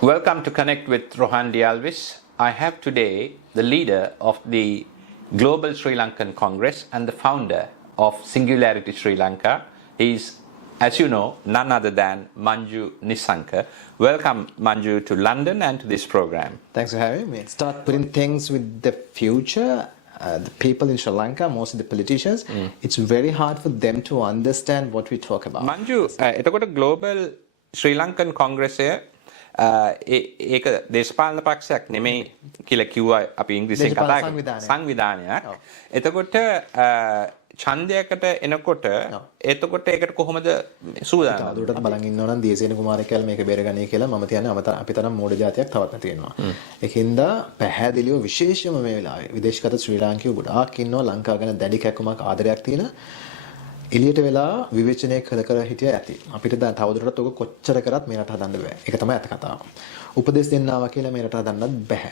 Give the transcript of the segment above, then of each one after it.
Welcome to Connect with Rohan Dialvis. I have today the leader of the Global Sri Lankan Congress and the founder of Singularity Sri Lanka. He's, as you know, none other than Manju Nishshanka. Welcome, Manju, to London and to this program. Thanks for having me. Start putting things with the future. The people in Sri Lanka, mostly the politicians, it's very hard for them to understand what we talk about. Manju, එතකොට Global Sri Lankan Congress ඒක දේශපාලන පක්ෂයක් නෙමෙයි කියලා කිව්වා අපි ඉංග්‍රීසියෙන් කතා කරා සංවිධානයක්. එතකොට ඡන්දයකට එනකොට එතකොට ඒකට කොහොමද සූදානම්? අදටත් බලන් ඉන්නවා නම් දියසේන කුමාරයා කියලා මේක බේරගන්නේ කියලා මම කියන්නේ අපි තරම් මෝඩ જાතියක් තවත් නැති වෙනවා. ඒකින්ද පැහැදිලිව විශේෂම මේ වෙලාවේ විදේශගත ශ්‍රී ලාංකිකයෝ ගොඩාක් ඉන්නවා ලංකාව ගැන දැඩි කැක්කමක් ආදරයක් තියෙන. එළියට වෙලා විවේචනය කර හිටිය ඇති. අපිට දැන් තවදුරටත් ඔක කොච්චර කරත් මේ රට හදන්න බෑ. ඒක තමයි අත කතාව. උපදෙස් දෙන්න ආවා කියලා මේ රට හදන්නත් බෑ.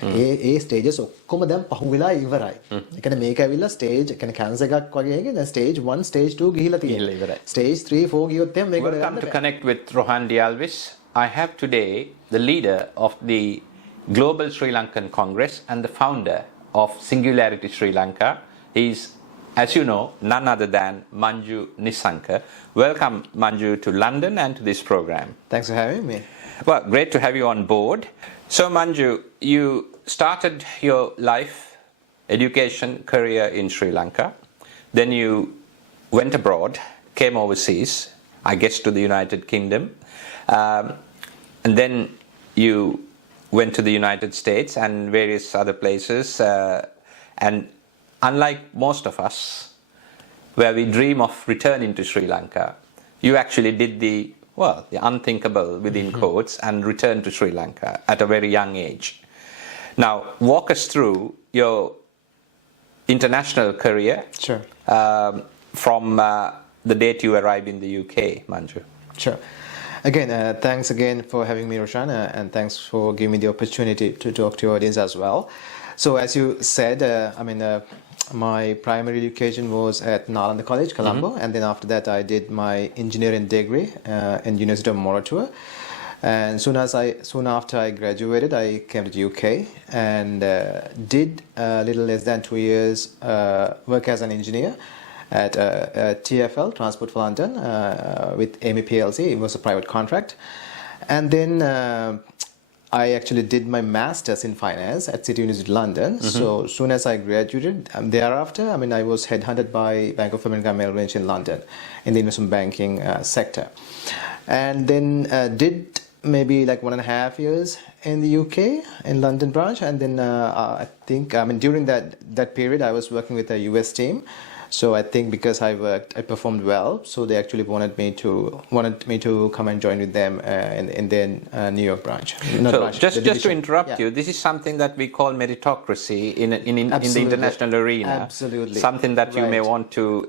ඒ ස්ටේජස් ඔක්කොම දැන් පහු වෙලා ඉවරයි. ඒ කියන්නේ මේක ඇවිල්ලා ස්ටේජ්, ඒ කියන්නේ කැන්සර් එකක් වගේ එකේ දැන් ස්ටේජ් 1, ස්ටේජ් 2 ගිහිලා තියෙනවා. ස්ටේජ් 3, 4 ගියොත් එහෙනම් මේක Welcome to Connect with Rohan Dialvis. I have today the leader of the Global Sri Lankan Congress and the founder of Singularity Sri Lanka. He's, as you know, none other than Manju Nishshanka. Welcome, Manju, to London and to this program. Thanks for having me. Well, great to have you on board. So, Manju, you started your life, education, career in Sri Lanka. Then you went abroad, came overseas, I guess to the United Kingdom. And then you went to the United States and various other places. And unlike most of us, where we dream of returning to Sri Lanka, you actually did the unthinkable within quotes and returned to Sri Lanka at a very young age. Now, walk us through your international career. Sure. From the date you arrived in the UK, Manju. Sure. Again, thanks again for having me, Roshan, and thanks for giving me the opportunity to talk to your audience as well. So, as you said, my primary education was at Nalanda College, Colombo, and then after that I did my engineering degree in University of Moratuwa. And soon after I graduated, I came to the UK and did a little less than 2 years work as an engineer at TfL, Transport for London, with Amy PLC. It was a private contract. And then I actually did my master's in finance at City University London. So soon as I graduated, thereafter, I was headhunted by Bank of America Merrill Lynch in London in the investment banking sector. And then did maybe like 1.5 years in the UK in London branch. And then I think, during that period, I was working with a US team. So I think because I performed well, so they actually wanted me to come and join with them in their New York branch. Just to interrupt you, this is something that we call meritocracy in the international arena. Absolutely. Something that you may want to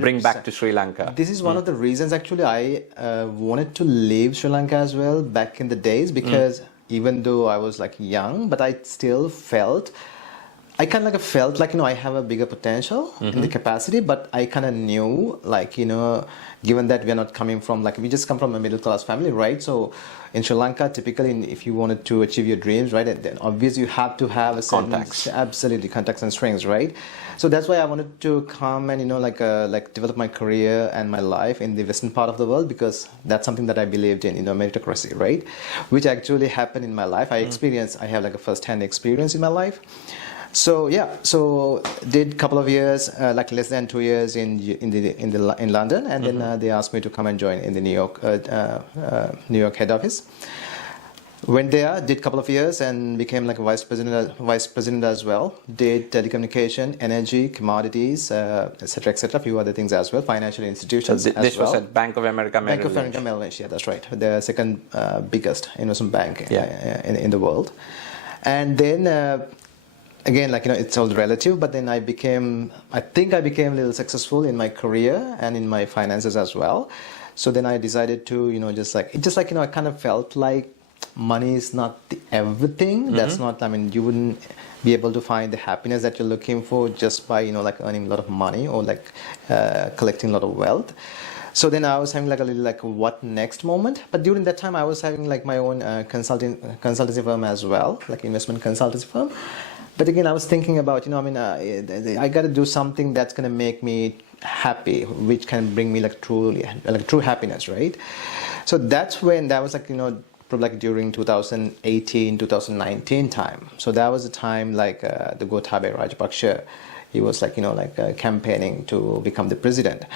bring back to Sri Lanka. This is one of the reasons actually I wanted to leave Sri Lanka as well back in the days, because even though I was like young, but I still felt I have a bigger potential in the capacity, but I kind of knew, given that we're not coming from, we just come from a middle class family, right? So in Sri Lanka, typically, if you wanted to achieve your dreams, right, then obviously you have to have a contacts. Absolutely, contacts and strings, right? So that's why I wanted to come and develop my career and my life in the western part of the world, because that's something that I believed in, meritocracy, right? Which actually happened in my life. I have like a first-hand experience in my life. So did a couple of years, less than 2 years in London, and then they asked me to come and join in the New York head office. Went there, did a couple of years, and became like a vice president as well. Did telecommunication, energy, commodities, etc., a few other things as well, financial institutions. So this was at Bank of America Merrill Lynch. Bank of America Merrill Lynch, yeah, that's right. The second biggest investment bank in the world. And then again, it's all relative, but then I think I became a little successful in my career and in my finances as well. So then I decided to, I kind of felt like money is not everything. That's not, you wouldn't be able to find the happiness that you're looking for just by, earning a lot of money or collecting a lot of wealth. So then I was having like a little like what next moment. But during that time, I was having like my own consultancy firm as well, like investment consultancy firm. But again, I was thinking about, I got to do something that's going to make me happy, which can bring me like true happiness, right? So that's when that was like, probably like during 2018, 2019 time. So that was the time like the Gotabaya Rajapaksa, he was like, campaigning to become the president.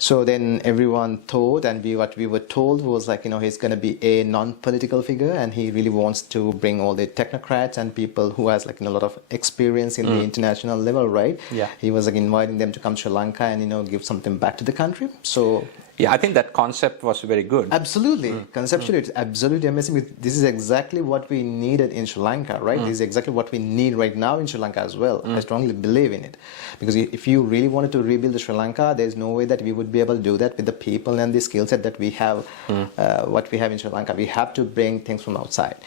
So then everyone thought, and what we were told was like, he's going to be a non-political figure, and he really wants to bring all the technocrats and people who has like a lot of experience in the international level, right? Yeah. He was like inviting them to come to Sri Lanka and give something back to the country. So yeah, I think that concept was very good. Absolutely. Conceptually, it's absolutely amazing. This is exactly what we needed in Sri Lanka, right? This is exactly what we need right now in Sri Lanka as well. I strongly believe in it. Because if you really wanted to rebuild the Sri Lanka, there's no way that we would be able to do that with the people and the skill set that we have, what we have in Sri Lanka. We have to bring things from outside.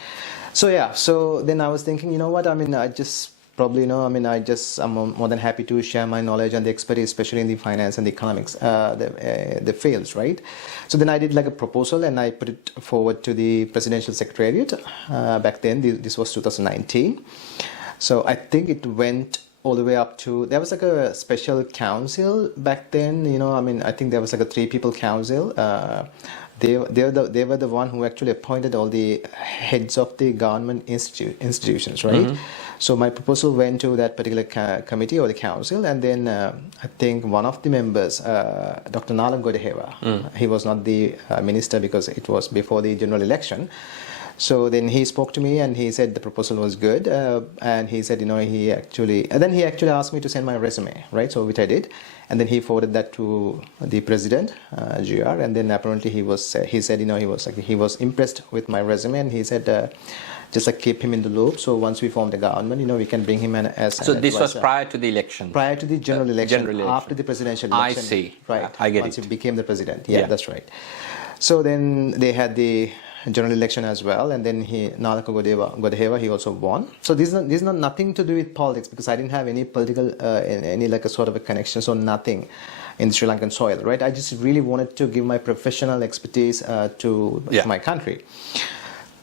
So yeah, so then I was thinking, I just probably, I'm more than happy to share my knowledge and the expertise, especially in the finance and the economics, the fields, right? So then I did like a proposal and I put it forward to the Presidential Secretariat. Back then, this was 2019. So I think it went all the way up to, there was like a special council back then, I think there was like a 3-people council. They were the one who actually appointed all the heads of the government institutions, right? So my proposal went to that particular committee or the council, and then I think one of the members, Dr. Nala Godeheva, he was not the minister because it was before the general election. So then he spoke to me and he said the proposal was good, and he said, he actually asked me to send my resume, right? So which I did, and then he forwarded that to the president, GR, and then apparently he said, he was impressed with my resume, and he said, just like keep him in the loop. So once we form the government, we can bring him as So this was prior to the election? Prior to the general election, after the presidential election. I see. Right. I get once it. he became the president. Yeah, that's right. So then they had the general election as well, and then Nalaka Godeheva, he also won. So this is not nothing to do with politics, because I didn't have any political, any like a sort of a connection, so nothing in the Sri Lankan soil, right? I just really wanted to give my professional expertise to my country.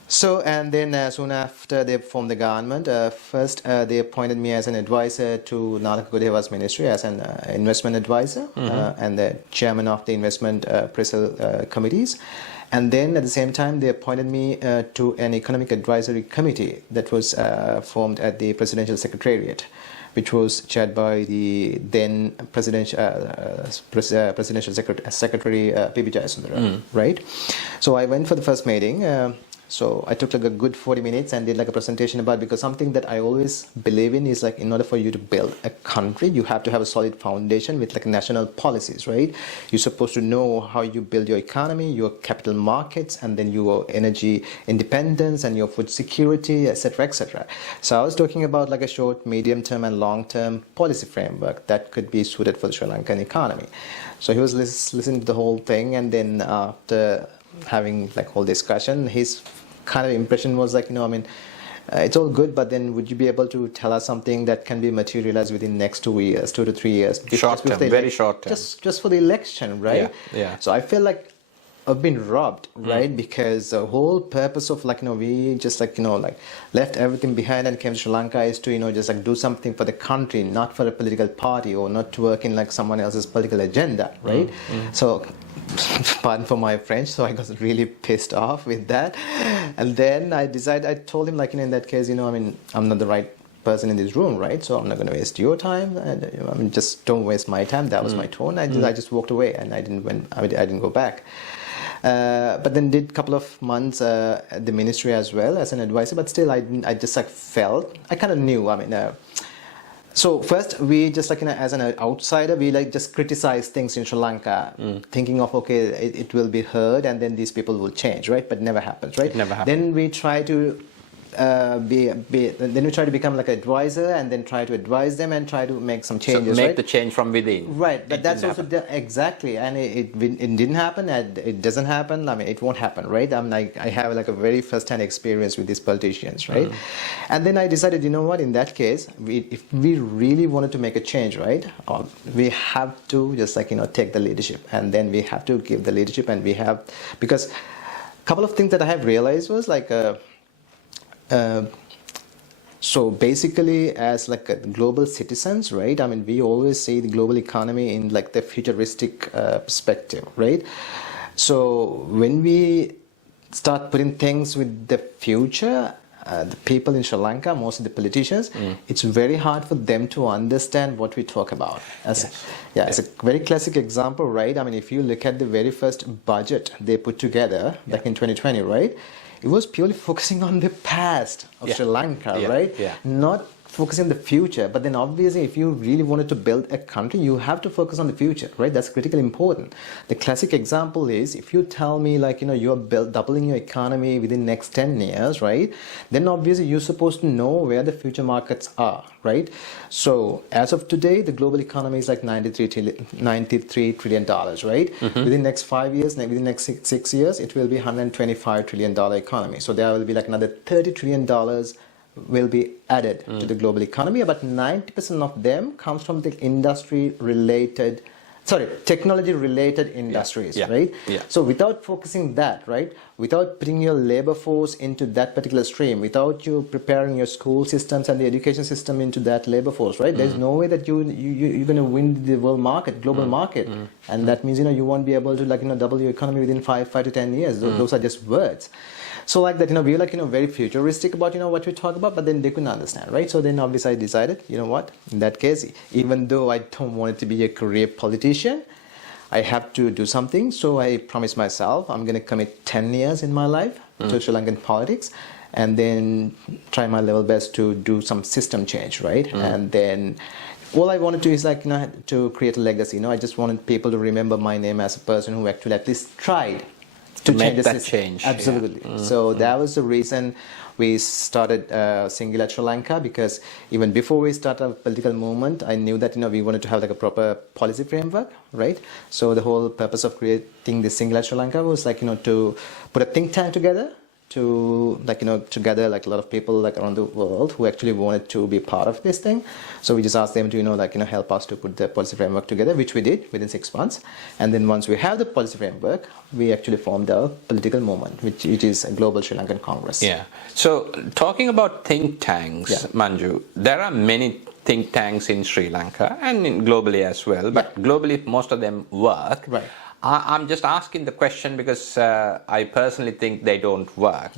So, and then soon after they formed the government, first they appointed me as an advisor to Nalaka Godeheva's ministry as an investment advisor and the chairman of the investment appraisal committees. And then at the same time, they appointed me to an economic advisory committee that was formed at the Presidential Secretariat, which was chaired by the then Presidential Secretary P.B. Jayasundara, right? So I went for the first meeting. So I took like a good 40 minutes and did like a presentation about, because something that I always believe in is like, in order for you to build a country, you have to have a solid foundation with like national policies, right? You're supposed to know how you build your economy, your capital markets, and then your energy independence and your food security, etc., etc. So I was talking about like a short, medium term and long term policy framework that could be suited for the Sri Lankan economy. So he was listening to the whole thing, and then after having like whole discussion, his kind of impression was like, it's all good, but then would you be able to tell us something that can be materialized within next 2 years, 2 to 3 years? Short term, very short term. Just for the election, right? Yeah. So I feel like I've been robbed, right? Because the whole purpose of like, we just like, left everything behind and came to Sri Lanka is to, just like do something for the country, not for a political party or not to work in like someone else's political agenda, right? So, pardon for my French, so I got really pissed off with that. And then I told him like, in that case, I'm not the right person in this room, right? So I'm not going to waste your time. And, just don't waste my time. That was my tone. I just walked away and I didn't go back. But then did a couple of months at the ministry as well as an advisor, but still I just like felt, I kind of knew, so first we just like, as an outsider, we like just criticize things in Sri Lanka, thinking of, okay, it will be heard and then these people will change, right? But never happens, right? It never happens. Then we try to then you try to become like an advisor and then try to advise them and try to make some changes. So make the change from within. Right, but that's also exactly, and it didn't happen, and it doesn't happen. I mean, it won't happen, right? I'm like, I have like a very first-hand experience with these politicians, right? And then I decided, you know what? In that case, if we really wanted to make a change, right, we have to just like take the leadership, and then we have to give the leadership, and we have because a couple of things that I have realized was like. So basically, as like global citizens, right? I mean, we always see the global economy in like the futuristic perspective, right? So when we start putting things with the future, the people in Sri Lanka, mostly the politicians, it's very hard for them to understand what we talk about. It's a very classic example, right? I mean, if you look at the very first budget they put together back in 2020, right? It was purely focusing on the past of Sri Lanka, right? Not focusing on the future. But then obviously, if you really wanted to build a country, you have to focus on the future, right? That's critically important. The classic example is if you tell me like, you're doubling your economy within next 10 years, right? Then obviously you're supposed to know where the future markets are, right? So as of today, the global economy is like $93 trillion, right? Within next 5 years, within next six years, it will be $125 trillion economy. So there will be like another $30 trillion will be added to the global economy. About 90% of them comes from the technology-related industries, right? So without focusing that, right? Without putting your labor force into that particular stream, without you preparing your school systems and the education system into that labor force, right? There's no way that you're going to win the world market, global market. And that means, you won't be able to double your economy within 5 to 10 years. Those are just words. So like that, we're like, very futuristic about, what we talk about, but then they couldn't understand, right? So then obviously I decided, you know what, in that case, even though I don't want to be a career politician, I have to do something. So I promised myself I'm going to commit 10 years in my life to Sri Lankan politics and then try my level best to do some system change, right? And then all I wanted to is like, to create a legacy. I just wanted people to remember my name as a person who actually at least tried to make that change. Absolutely. So that was the reason we started Singular Sri Lanka, because even before we started a political movement, I knew that we wanted to have like a proper policy framework, right? So the whole purpose of creating the Singular Sri Lanka was like to put a think tank together to to gather like a lot of people like around the world who actually wanted to be part of this thing. So we just asked them to help us to put the policy framework together, which we did within 6 months. And then once we have the policy framework, we actually formed a political movement, which is a Global Sri Lankan Congress. So talking about think tanks, Manju, there are many think tanks in Sri Lanka and globally as well, but globally most of them work. Right. I'm just asking the question because I personally think they don't work.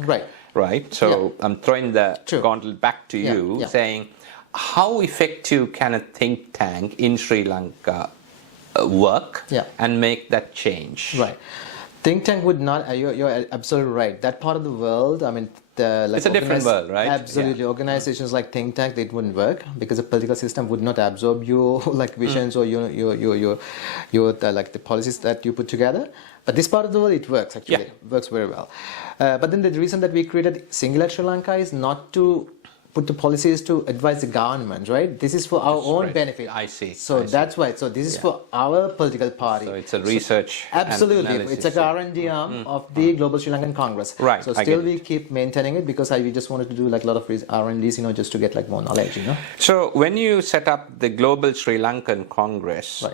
Right. So I'm throwing the gauntlet back to you, saying, how effective can a think tank in Sri Lanka work and make that change? Right. Think tank would not. You're absolutely right. That part of the world, I mean, it's a different world, right? Absolutely. Organizations like think tank, they wouldn't work because the political system would not absorb your like visions or your like the policies that you put together. But this part of the world, it works actually. It works very well. But then the reason that we created Singular Sri Lanka is not to put the policies to advise the government, right? This is for our own benefit. I see. So that's why. So this is for our political party. So it's a research. Absolutely. Analysis, it's like a R&D arm of the Global Sri Lankan Congress. Right. So still we keep maintaining it because we just wanted to do like a lot of R&Ds, just to get like more knowledge, So when you set up the Global Sri Lankan Congress,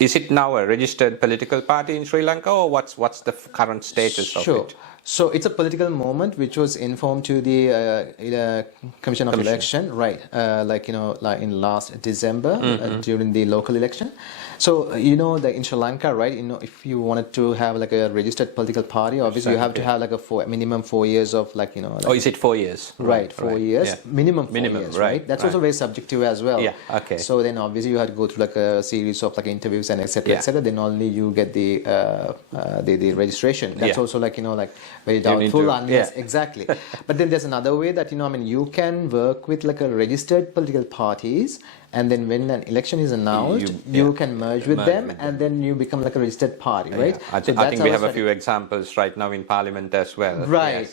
is it now a registered political party in Sri Lanka, or what's the current status of it? So it's a political movement which was informed to the Commission of Election, right? Like in last December during the local election. So in Sri Lanka, right? If you wanted to have like a registered political party, obviously you have to have like a minimum 4 years of like oh, is it 4 years? Right, 4 years, minimum 4 years, right? That's also very subjective as well. Okay. So then obviously you have to go through like a series of like interviews and etc. etc. Then only you get the registration. That's also like very doubtful unless, yeah. exactly. But then there's another way that, you can work with like a registered political parties, and then when an election is announced, you can merge with them, and then you become like a registered party, right? Yeah. I think we have a few examples right now in Parliament as well. Right.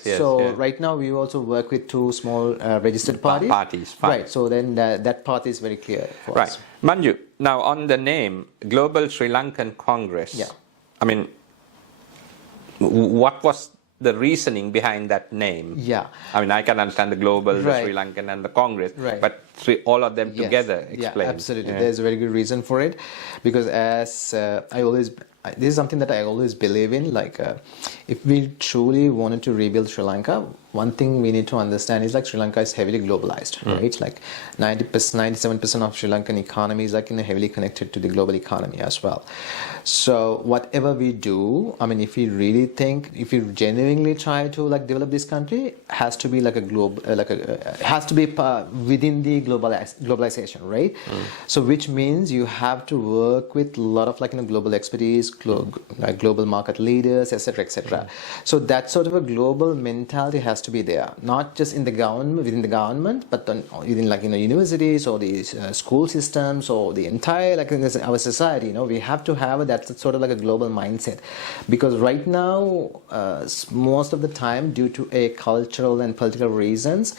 Right now we also work with 2 small registered parties. Fine. Right. So then that path is very clear for us. Manju, now on the name Global Sri Lankan Congress. Yeah. I mean, what was the reasoning behind that name? Yeah. I mean, I can understand the global, the Sri Lankan, and the Congress, but all of them together. Explain. Yeah, absolutely. There's a very good reason for it, because as this is something that I always believe in. Like, if we truly wanted to rebuild Sri Lanka, one thing we need to understand is like Sri Lanka is heavily globalized, right? Like 97% of Sri Lankan economy is like heavily connected to the global economy as well. So whatever we do, I mean, if we really think, if we genuinely try to like develop this country, has to be like a globe, has to be within the globalization, right? So which means you have to work with a lot of like global expertise, like global market leaders, etc., etc. So that sort of a global mentality has to be there, not just in the government, within the government, but within like universities or the school systems or the entire like our society. We have to have that sort of like a global mindset, because right now most of the time, due to a cultural and political reasons,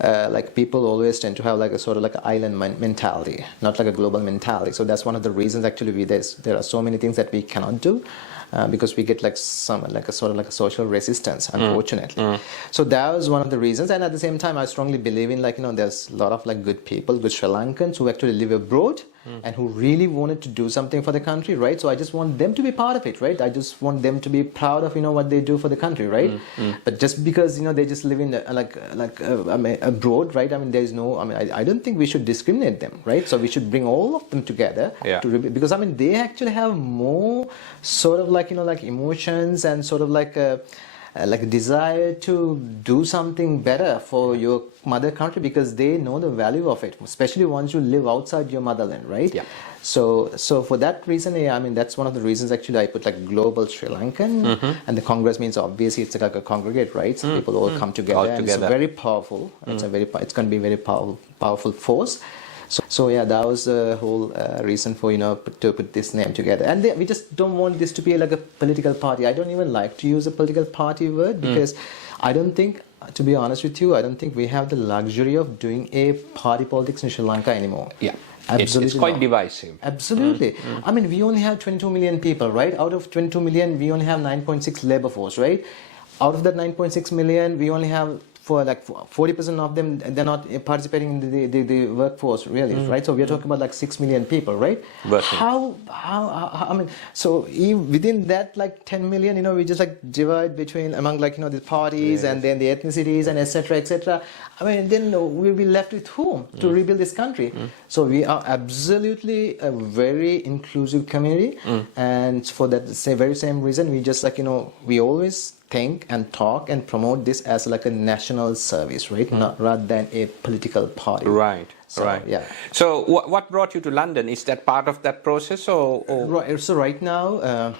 like people always tend to have like a sort of like an island mentality, not like a global mentality. So that's one of the reasons actually there are so many things that we cannot do. Because we get like a sort of like a social resistance, unfortunately. So that was one of the reasons. And at the same time, I strongly believe in like, there's a lot of like good people, good Sri Lankans who actually live abroad and who really wanted to do something for the country, right? So I just want them to be part of it, right? I just want them to be proud of, what they do for the country, right? But just because, they just live in abroad, right? I mean, there's no, I don't think we should discriminate them, right? So we should bring all of them together because, they actually have more sort of like, like emotions and sort of like a desire to do something better for your mother country, because they know the value of it, especially once you live outside your motherland, right? Yeah. So for that reason, that's one of the reasons actually I put like global Sri Lankan, and the Congress means obviously it's like a congregate, right? So people all come together, and it's very powerful. It's going to be a very powerful force. So yeah, that was the whole reason for to put this name together. And we just don't want this to be like a political party. I don't even like to use a political party word, because I don't think, to be honest with you, I don't think we have the luxury of doing a party politics in Sri Lanka anymore. Yeah. Absolutely, it's quite divisive. Absolutely. I mean, we only have 22 million people, right? Out of 22 million, we only have 9.6 labor force, right? Out of that 9.6 million, we only have, for like 40% of them, they're not participating in the workforce, really, right? So we are talking about like 6 million people, right? How I mean, so within that like 10 million, we just like divide among like the parties and then the ethnicities and etc., etc. I mean, then we'll be left with whom to rebuild this country? So we are absolutely a very inclusive community, and for that very same reason, we just like we always think and talk and promote this as like a national service, right? Not rather than a political party. Right. So, right. Yeah. So what brought you to London? Is that part of that process, or? Right. So right now,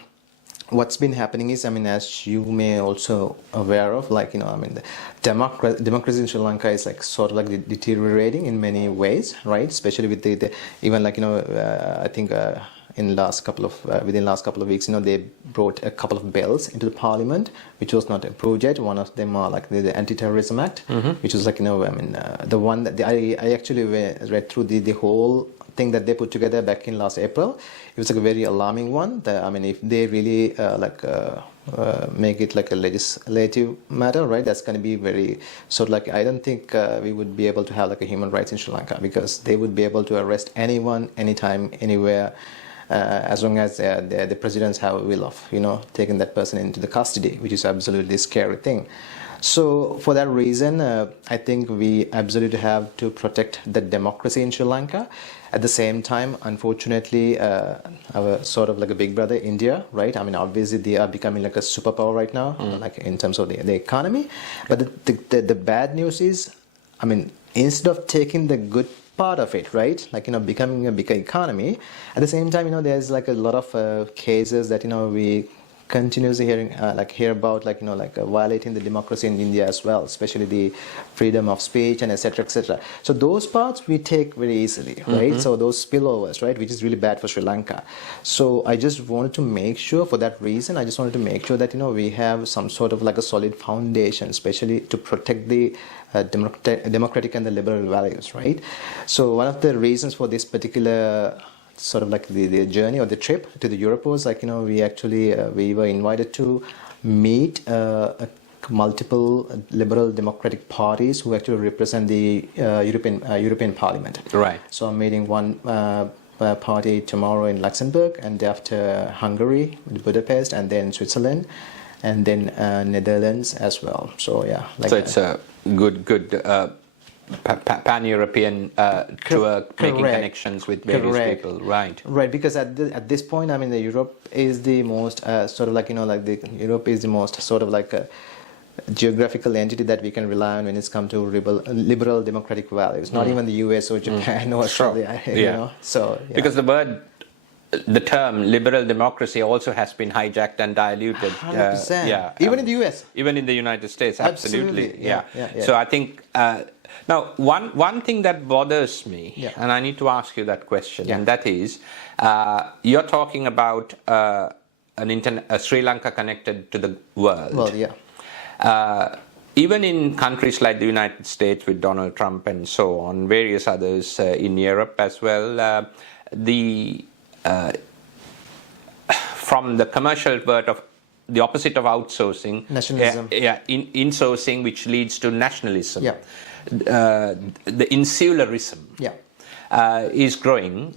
what's been happening is, as you may also aware of, like the democracy in Sri Lanka is like sort of like deteriorating in many ways, right? Especially with the even like I think. Within last couple of weeks, they brought a couple of bills into the parliament, which was not approved yet. One of them are like the Anti-Terrorism Act, which was like the one that I actually read through the whole thing that they put together back in last April. It was like a very alarming one. If they really make it like a legislative matter, right? That's going to be very sort of like, I don't think we would be able to have like a human rights in Sri Lanka, because they would be able to arrest anyone, anytime, anywhere. As long as the presidents have a will of, taking that person into the custody, which is absolutely a scary thing. So for that reason, I think we absolutely have to protect the democracy in Sri Lanka. At the same time, unfortunately, our sort of like a big brother, India, right? Obviously they are becoming like a superpower right now, like in terms of the economy. But the bad news is, instead of taking the good part of it, right? Like, becoming a bigger economy. At the same time, there's like a lot of cases that, we continuously hear about violating the democracy in India as well, especially the freedom of speech and etc. etc. So those parts we take very easily, right? So those spillovers, right, which is really bad for Sri Lanka. So I just wanted to make sure, for that reason, I just wanted to make sure that we have some sort of a solid foundation, especially to protect the democratic and the liberal values, right? So one of the reasons for this particular sort of the journey or the trip to the Europe was we were invited to meet multiple liberal democratic parties who actually represent the European Parliament. Right. So I'm meeting one party tomorrow in Luxembourg, and after Hungary, Budapest, and then Switzerland, and then Netherlands as well. So yeah. So it's a good pan-European tour, making connections with various people, right? Right, because at this point, I mean, the Europe is the most Europe is the most sort of geographical entity that we can rely on when it's come to liberal democratic values. Not even the US or Japan or Australia, So yeah. Because the term liberal democracy also has been hijacked and diluted. 100%. Even in the US. Even in the United States, absolutely. Yeah. So I think now one thing that bothers me, and I need to ask you that question, and that is, you're talking about Sri Lanka connected to the world. Well, yeah. Even in countries like the United States with Donald Trump and so on, various others in Europe as well, from the commercial word of the opposite of outsourcing, nationalism, insourcing, which leads to nationalism. The insularism is growing,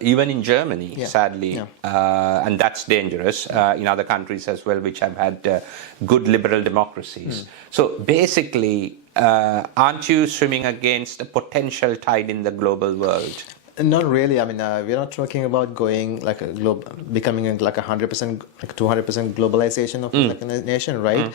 even in Germany, sadly, and that's dangerous. In other countries as well, which have had good liberal democracies. So basically, aren't you swimming against a potential tide in the global world? Not really. I mean, we're not talking about going becoming 100%, 200% globalization of a nation, right?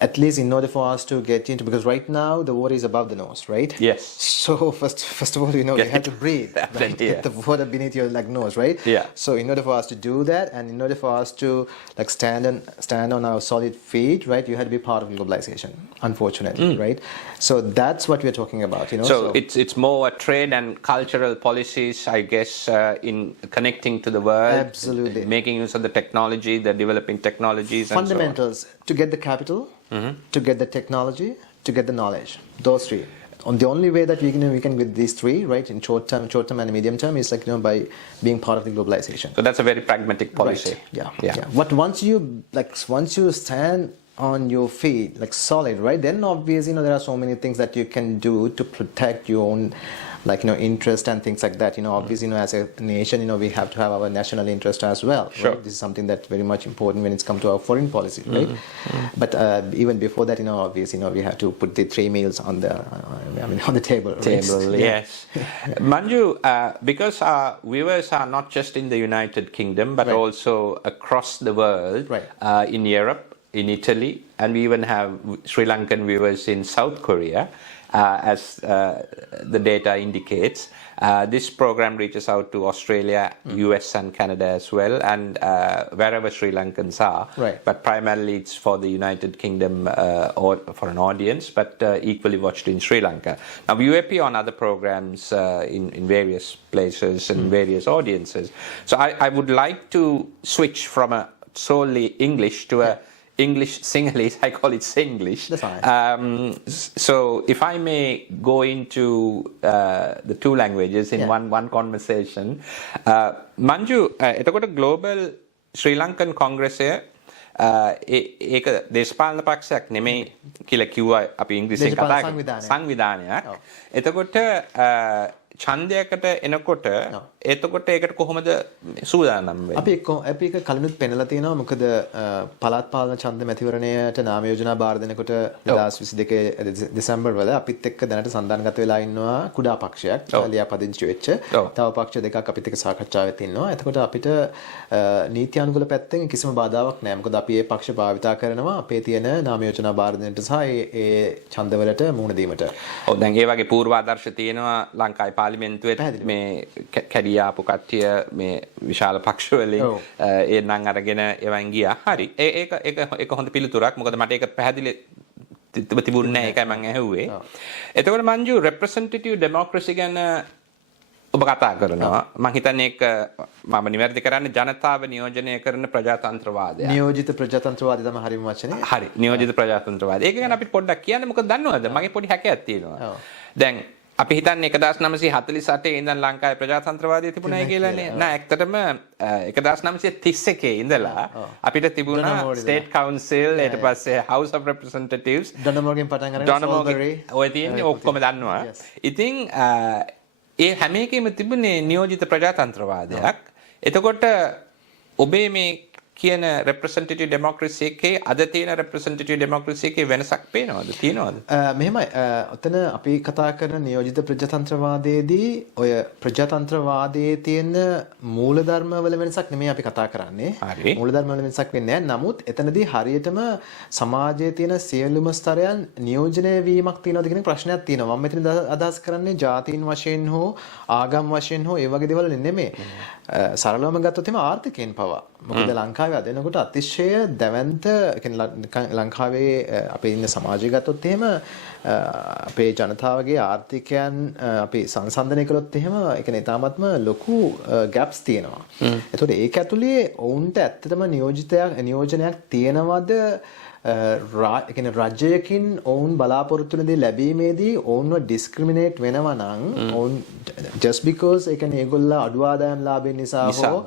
At least in order for us to get into, because right now the water is above the nose, right? Yes. So first of all, you have to breathe, right? Get the water beneath your nose, right? Yeah. So in order for us to do that, and in order for us to stand on our solid feet, right, you had to be part of globalization, unfortunately, right? So that's what we're talking about, So it's more a trade and cultural policies, I guess, in connecting to the world. Absolutely. Making use of the technology, the developing technologies, fundamentals, and so on. To get the capital, to get the technology, to get the knowledge. Those three. The only way that we can with these three, right, in short term and medium term, is by being part of the globalization. So that's a very pragmatic policy. Right. Yeah. But once you stand on your feet, solid, right, then obviously there are so many things that you can do to protect your own interest and things like that. Obviously, as a nation, we have to have our national interest as well. Sure. Right? This is something that's very much important when it's come to our foreign policy, right? But even before that, obviously, we have to put the 3 meals on the table. Right? Yes. Manju, because our viewers are not just in the United Kingdom, but also across the world, in Europe, in Italy, and we even have Sri Lankan viewers in South Korea. As the data indicates, this program reaches out to Australia, US and Canada as well, and wherever Sri Lankans are. Right. But primarily it's for the United Kingdom or for an audience, but equally watched in Sri Lanka. Now we appear on other programs in various places and various audiences. So I would like to switch from a solely English to a English Sinhalese. I call it Singlish. That's fine. So if I may go into the 2 languages in one conversation. Manju, එතකොට global Sri Lankan Congress ඒක දේශපාලන පක්ෂයක් නෙමෙයි කියලා කිව්වා අපි ඉංග්‍රීසියෙන් කතා කරා සංවිධානයක්. එතකොට ඡන්දයකට එනකොට එතකොට ඒකට කොහොමද සූදානම් වෙන්නේ? අපි ඒක කලිනුත් පෙන්නලා තියෙනවා. මොකද පළාත් පාලන ඡන්ද මැතිවරණයට නාම යෝජනා බාර දෙනකොට 2022 දෙසැම්බර් වල අපිත් එක්ක දැනට සන්දානගත වෙලා ඉන්නවා කුඩා පක්ෂයක් ලියාපදිංචි වෙච්ච. තව පක්ෂ දෙකක් අපිත් එක්ක සාකච්ඡාවෙත් ඉන්නවා. එතකොට අපිට නීති අනුකූල පැත්තෙන් කිසිම බාධාවක් නැහැ. මොකද අපි මේ පක්ෂ භාවිතා කරනවා අපේ තියෙන නාම යෝජනා බාර දෙන්නට සහ ඒ ඡන්දවලට මුහුණ දීමට. ඔව් දැන් ඒ වගේ පූර්වාදර්ශ තියෙනවා ලංකාවේ පාර්ලිමේන්තුවේ මේ කැඩී ආපු කට්ටිය මේ විශාල පක්ෂ වලින් ඒ නම් අරගෙන එවන් ගියා. හරි. ඒක හොඳ පිළිතුරක්. මොකද මට ඒක පැහැදිලි තිබුණේ නැහැ. ඒකයි මම ඇහුවේ. එතකොට මංජු representative democracy ගැන ඔබ කතා කරනවා. මම හිතන්නේ ඒක මම නිවැරදි කරන්නේ ජනතාව නියෝජනය කරන ප්‍රජාතන්ත්‍රවාදය. නියෝජිත ප්‍රජාතන්ත්‍රවාදය තමයි හරිම වචනේ. හරි. නියෝජිත ප්‍රජාතන්ත්‍රවාදය. ඒක ගැන අපිට පොඩ්ඩක් කියන්න. මොකද දන්නවද? මගේ පොඩි හැකයක් තියෙනවා. දැන් අපි හිතන්නේ 1948 ඉඳන් ලංකාවේ ප්‍රජාතන්ත්‍රවාදය තිබුණයි කියලානේ. නෑ ඇත්තටම 1931 ඉඳලා අපිට තිබුණා ස්ටේට් කවුන්සිල් ඊට පස්සේ House of Representatives ඩොනමෝගෙන් පටන් අරගෙන ඔය තියෙන්නේ ඔක්කොම දන්නවා. ඉතින් ඒ හැම එකෙම තිබුණේ නියෝජිත ප්‍රජාතන්ත්‍රවාදයක්. එතකොට ඔබේ මේ කියන representative democracy එකේ අද තියෙන representative democracy එකේ වෙනසක් පේනවද? තියෙනවද? මෙහෙමයි. ඔතන අපි කතා කරන නියෝජිත ප්‍රජාතන්ත්‍රවාදයේදී ඔය ප්‍රජාතන්ත්‍රවාදයේ තියෙන මූලධර්ම වල වෙනසක් නෙමෙයි අපි කතා කරන්නේ. මූලධර්ම වල වෙනසක් වෙන්නේ නැහැ. නමුත් එතනදී හරියටම සමාජයේ තියෙන සියලුම ස්තරයන් නියෝජනය වීමක් තියෙනවද කියන ප්‍රශ්නයක් තියෙනවා. මම මෙතන අදහස් කරන්නේ ජාතීන් වශයෙන් හෝ ආගම් වශයෙන් හෝ ඒ වගේ දේවල් නෙමෙයි. සරලවම ගත්තොත් එimhe ආර්ථිකයෙන් පවා. මොකද ලංකාවේ අද වෙනකොට අතිශය දැවැන්ත ලංකාවේ අපේ ඉන්න සමාජය ගත්තොත් එහෙම අපේ ජනතාවගේ ආර්ථිකයන් අපි සංසන්දනය කළොත් එහෙම ඒ කියන්නේ ඊටාත්ම ලොකු ගැප්ස් තියෙනවා. ඒතකොට ඒක ඇතුලේ ඔවුන්ට ඇත්තටම නියෝජනයක් තියෙනවද? රජයකින් ඔවුන් බලාපොරොත්තු වෙන දේ ලැබීමේදී ඔවුන්ව ඩිස්ක්‍රිමිනේට් වෙනවා නම් ඔවුන් just because ඒ කියන්නේ ඒගොල්ලෝ අඩු ආදායම් ලාභෙන් නිසා හෝ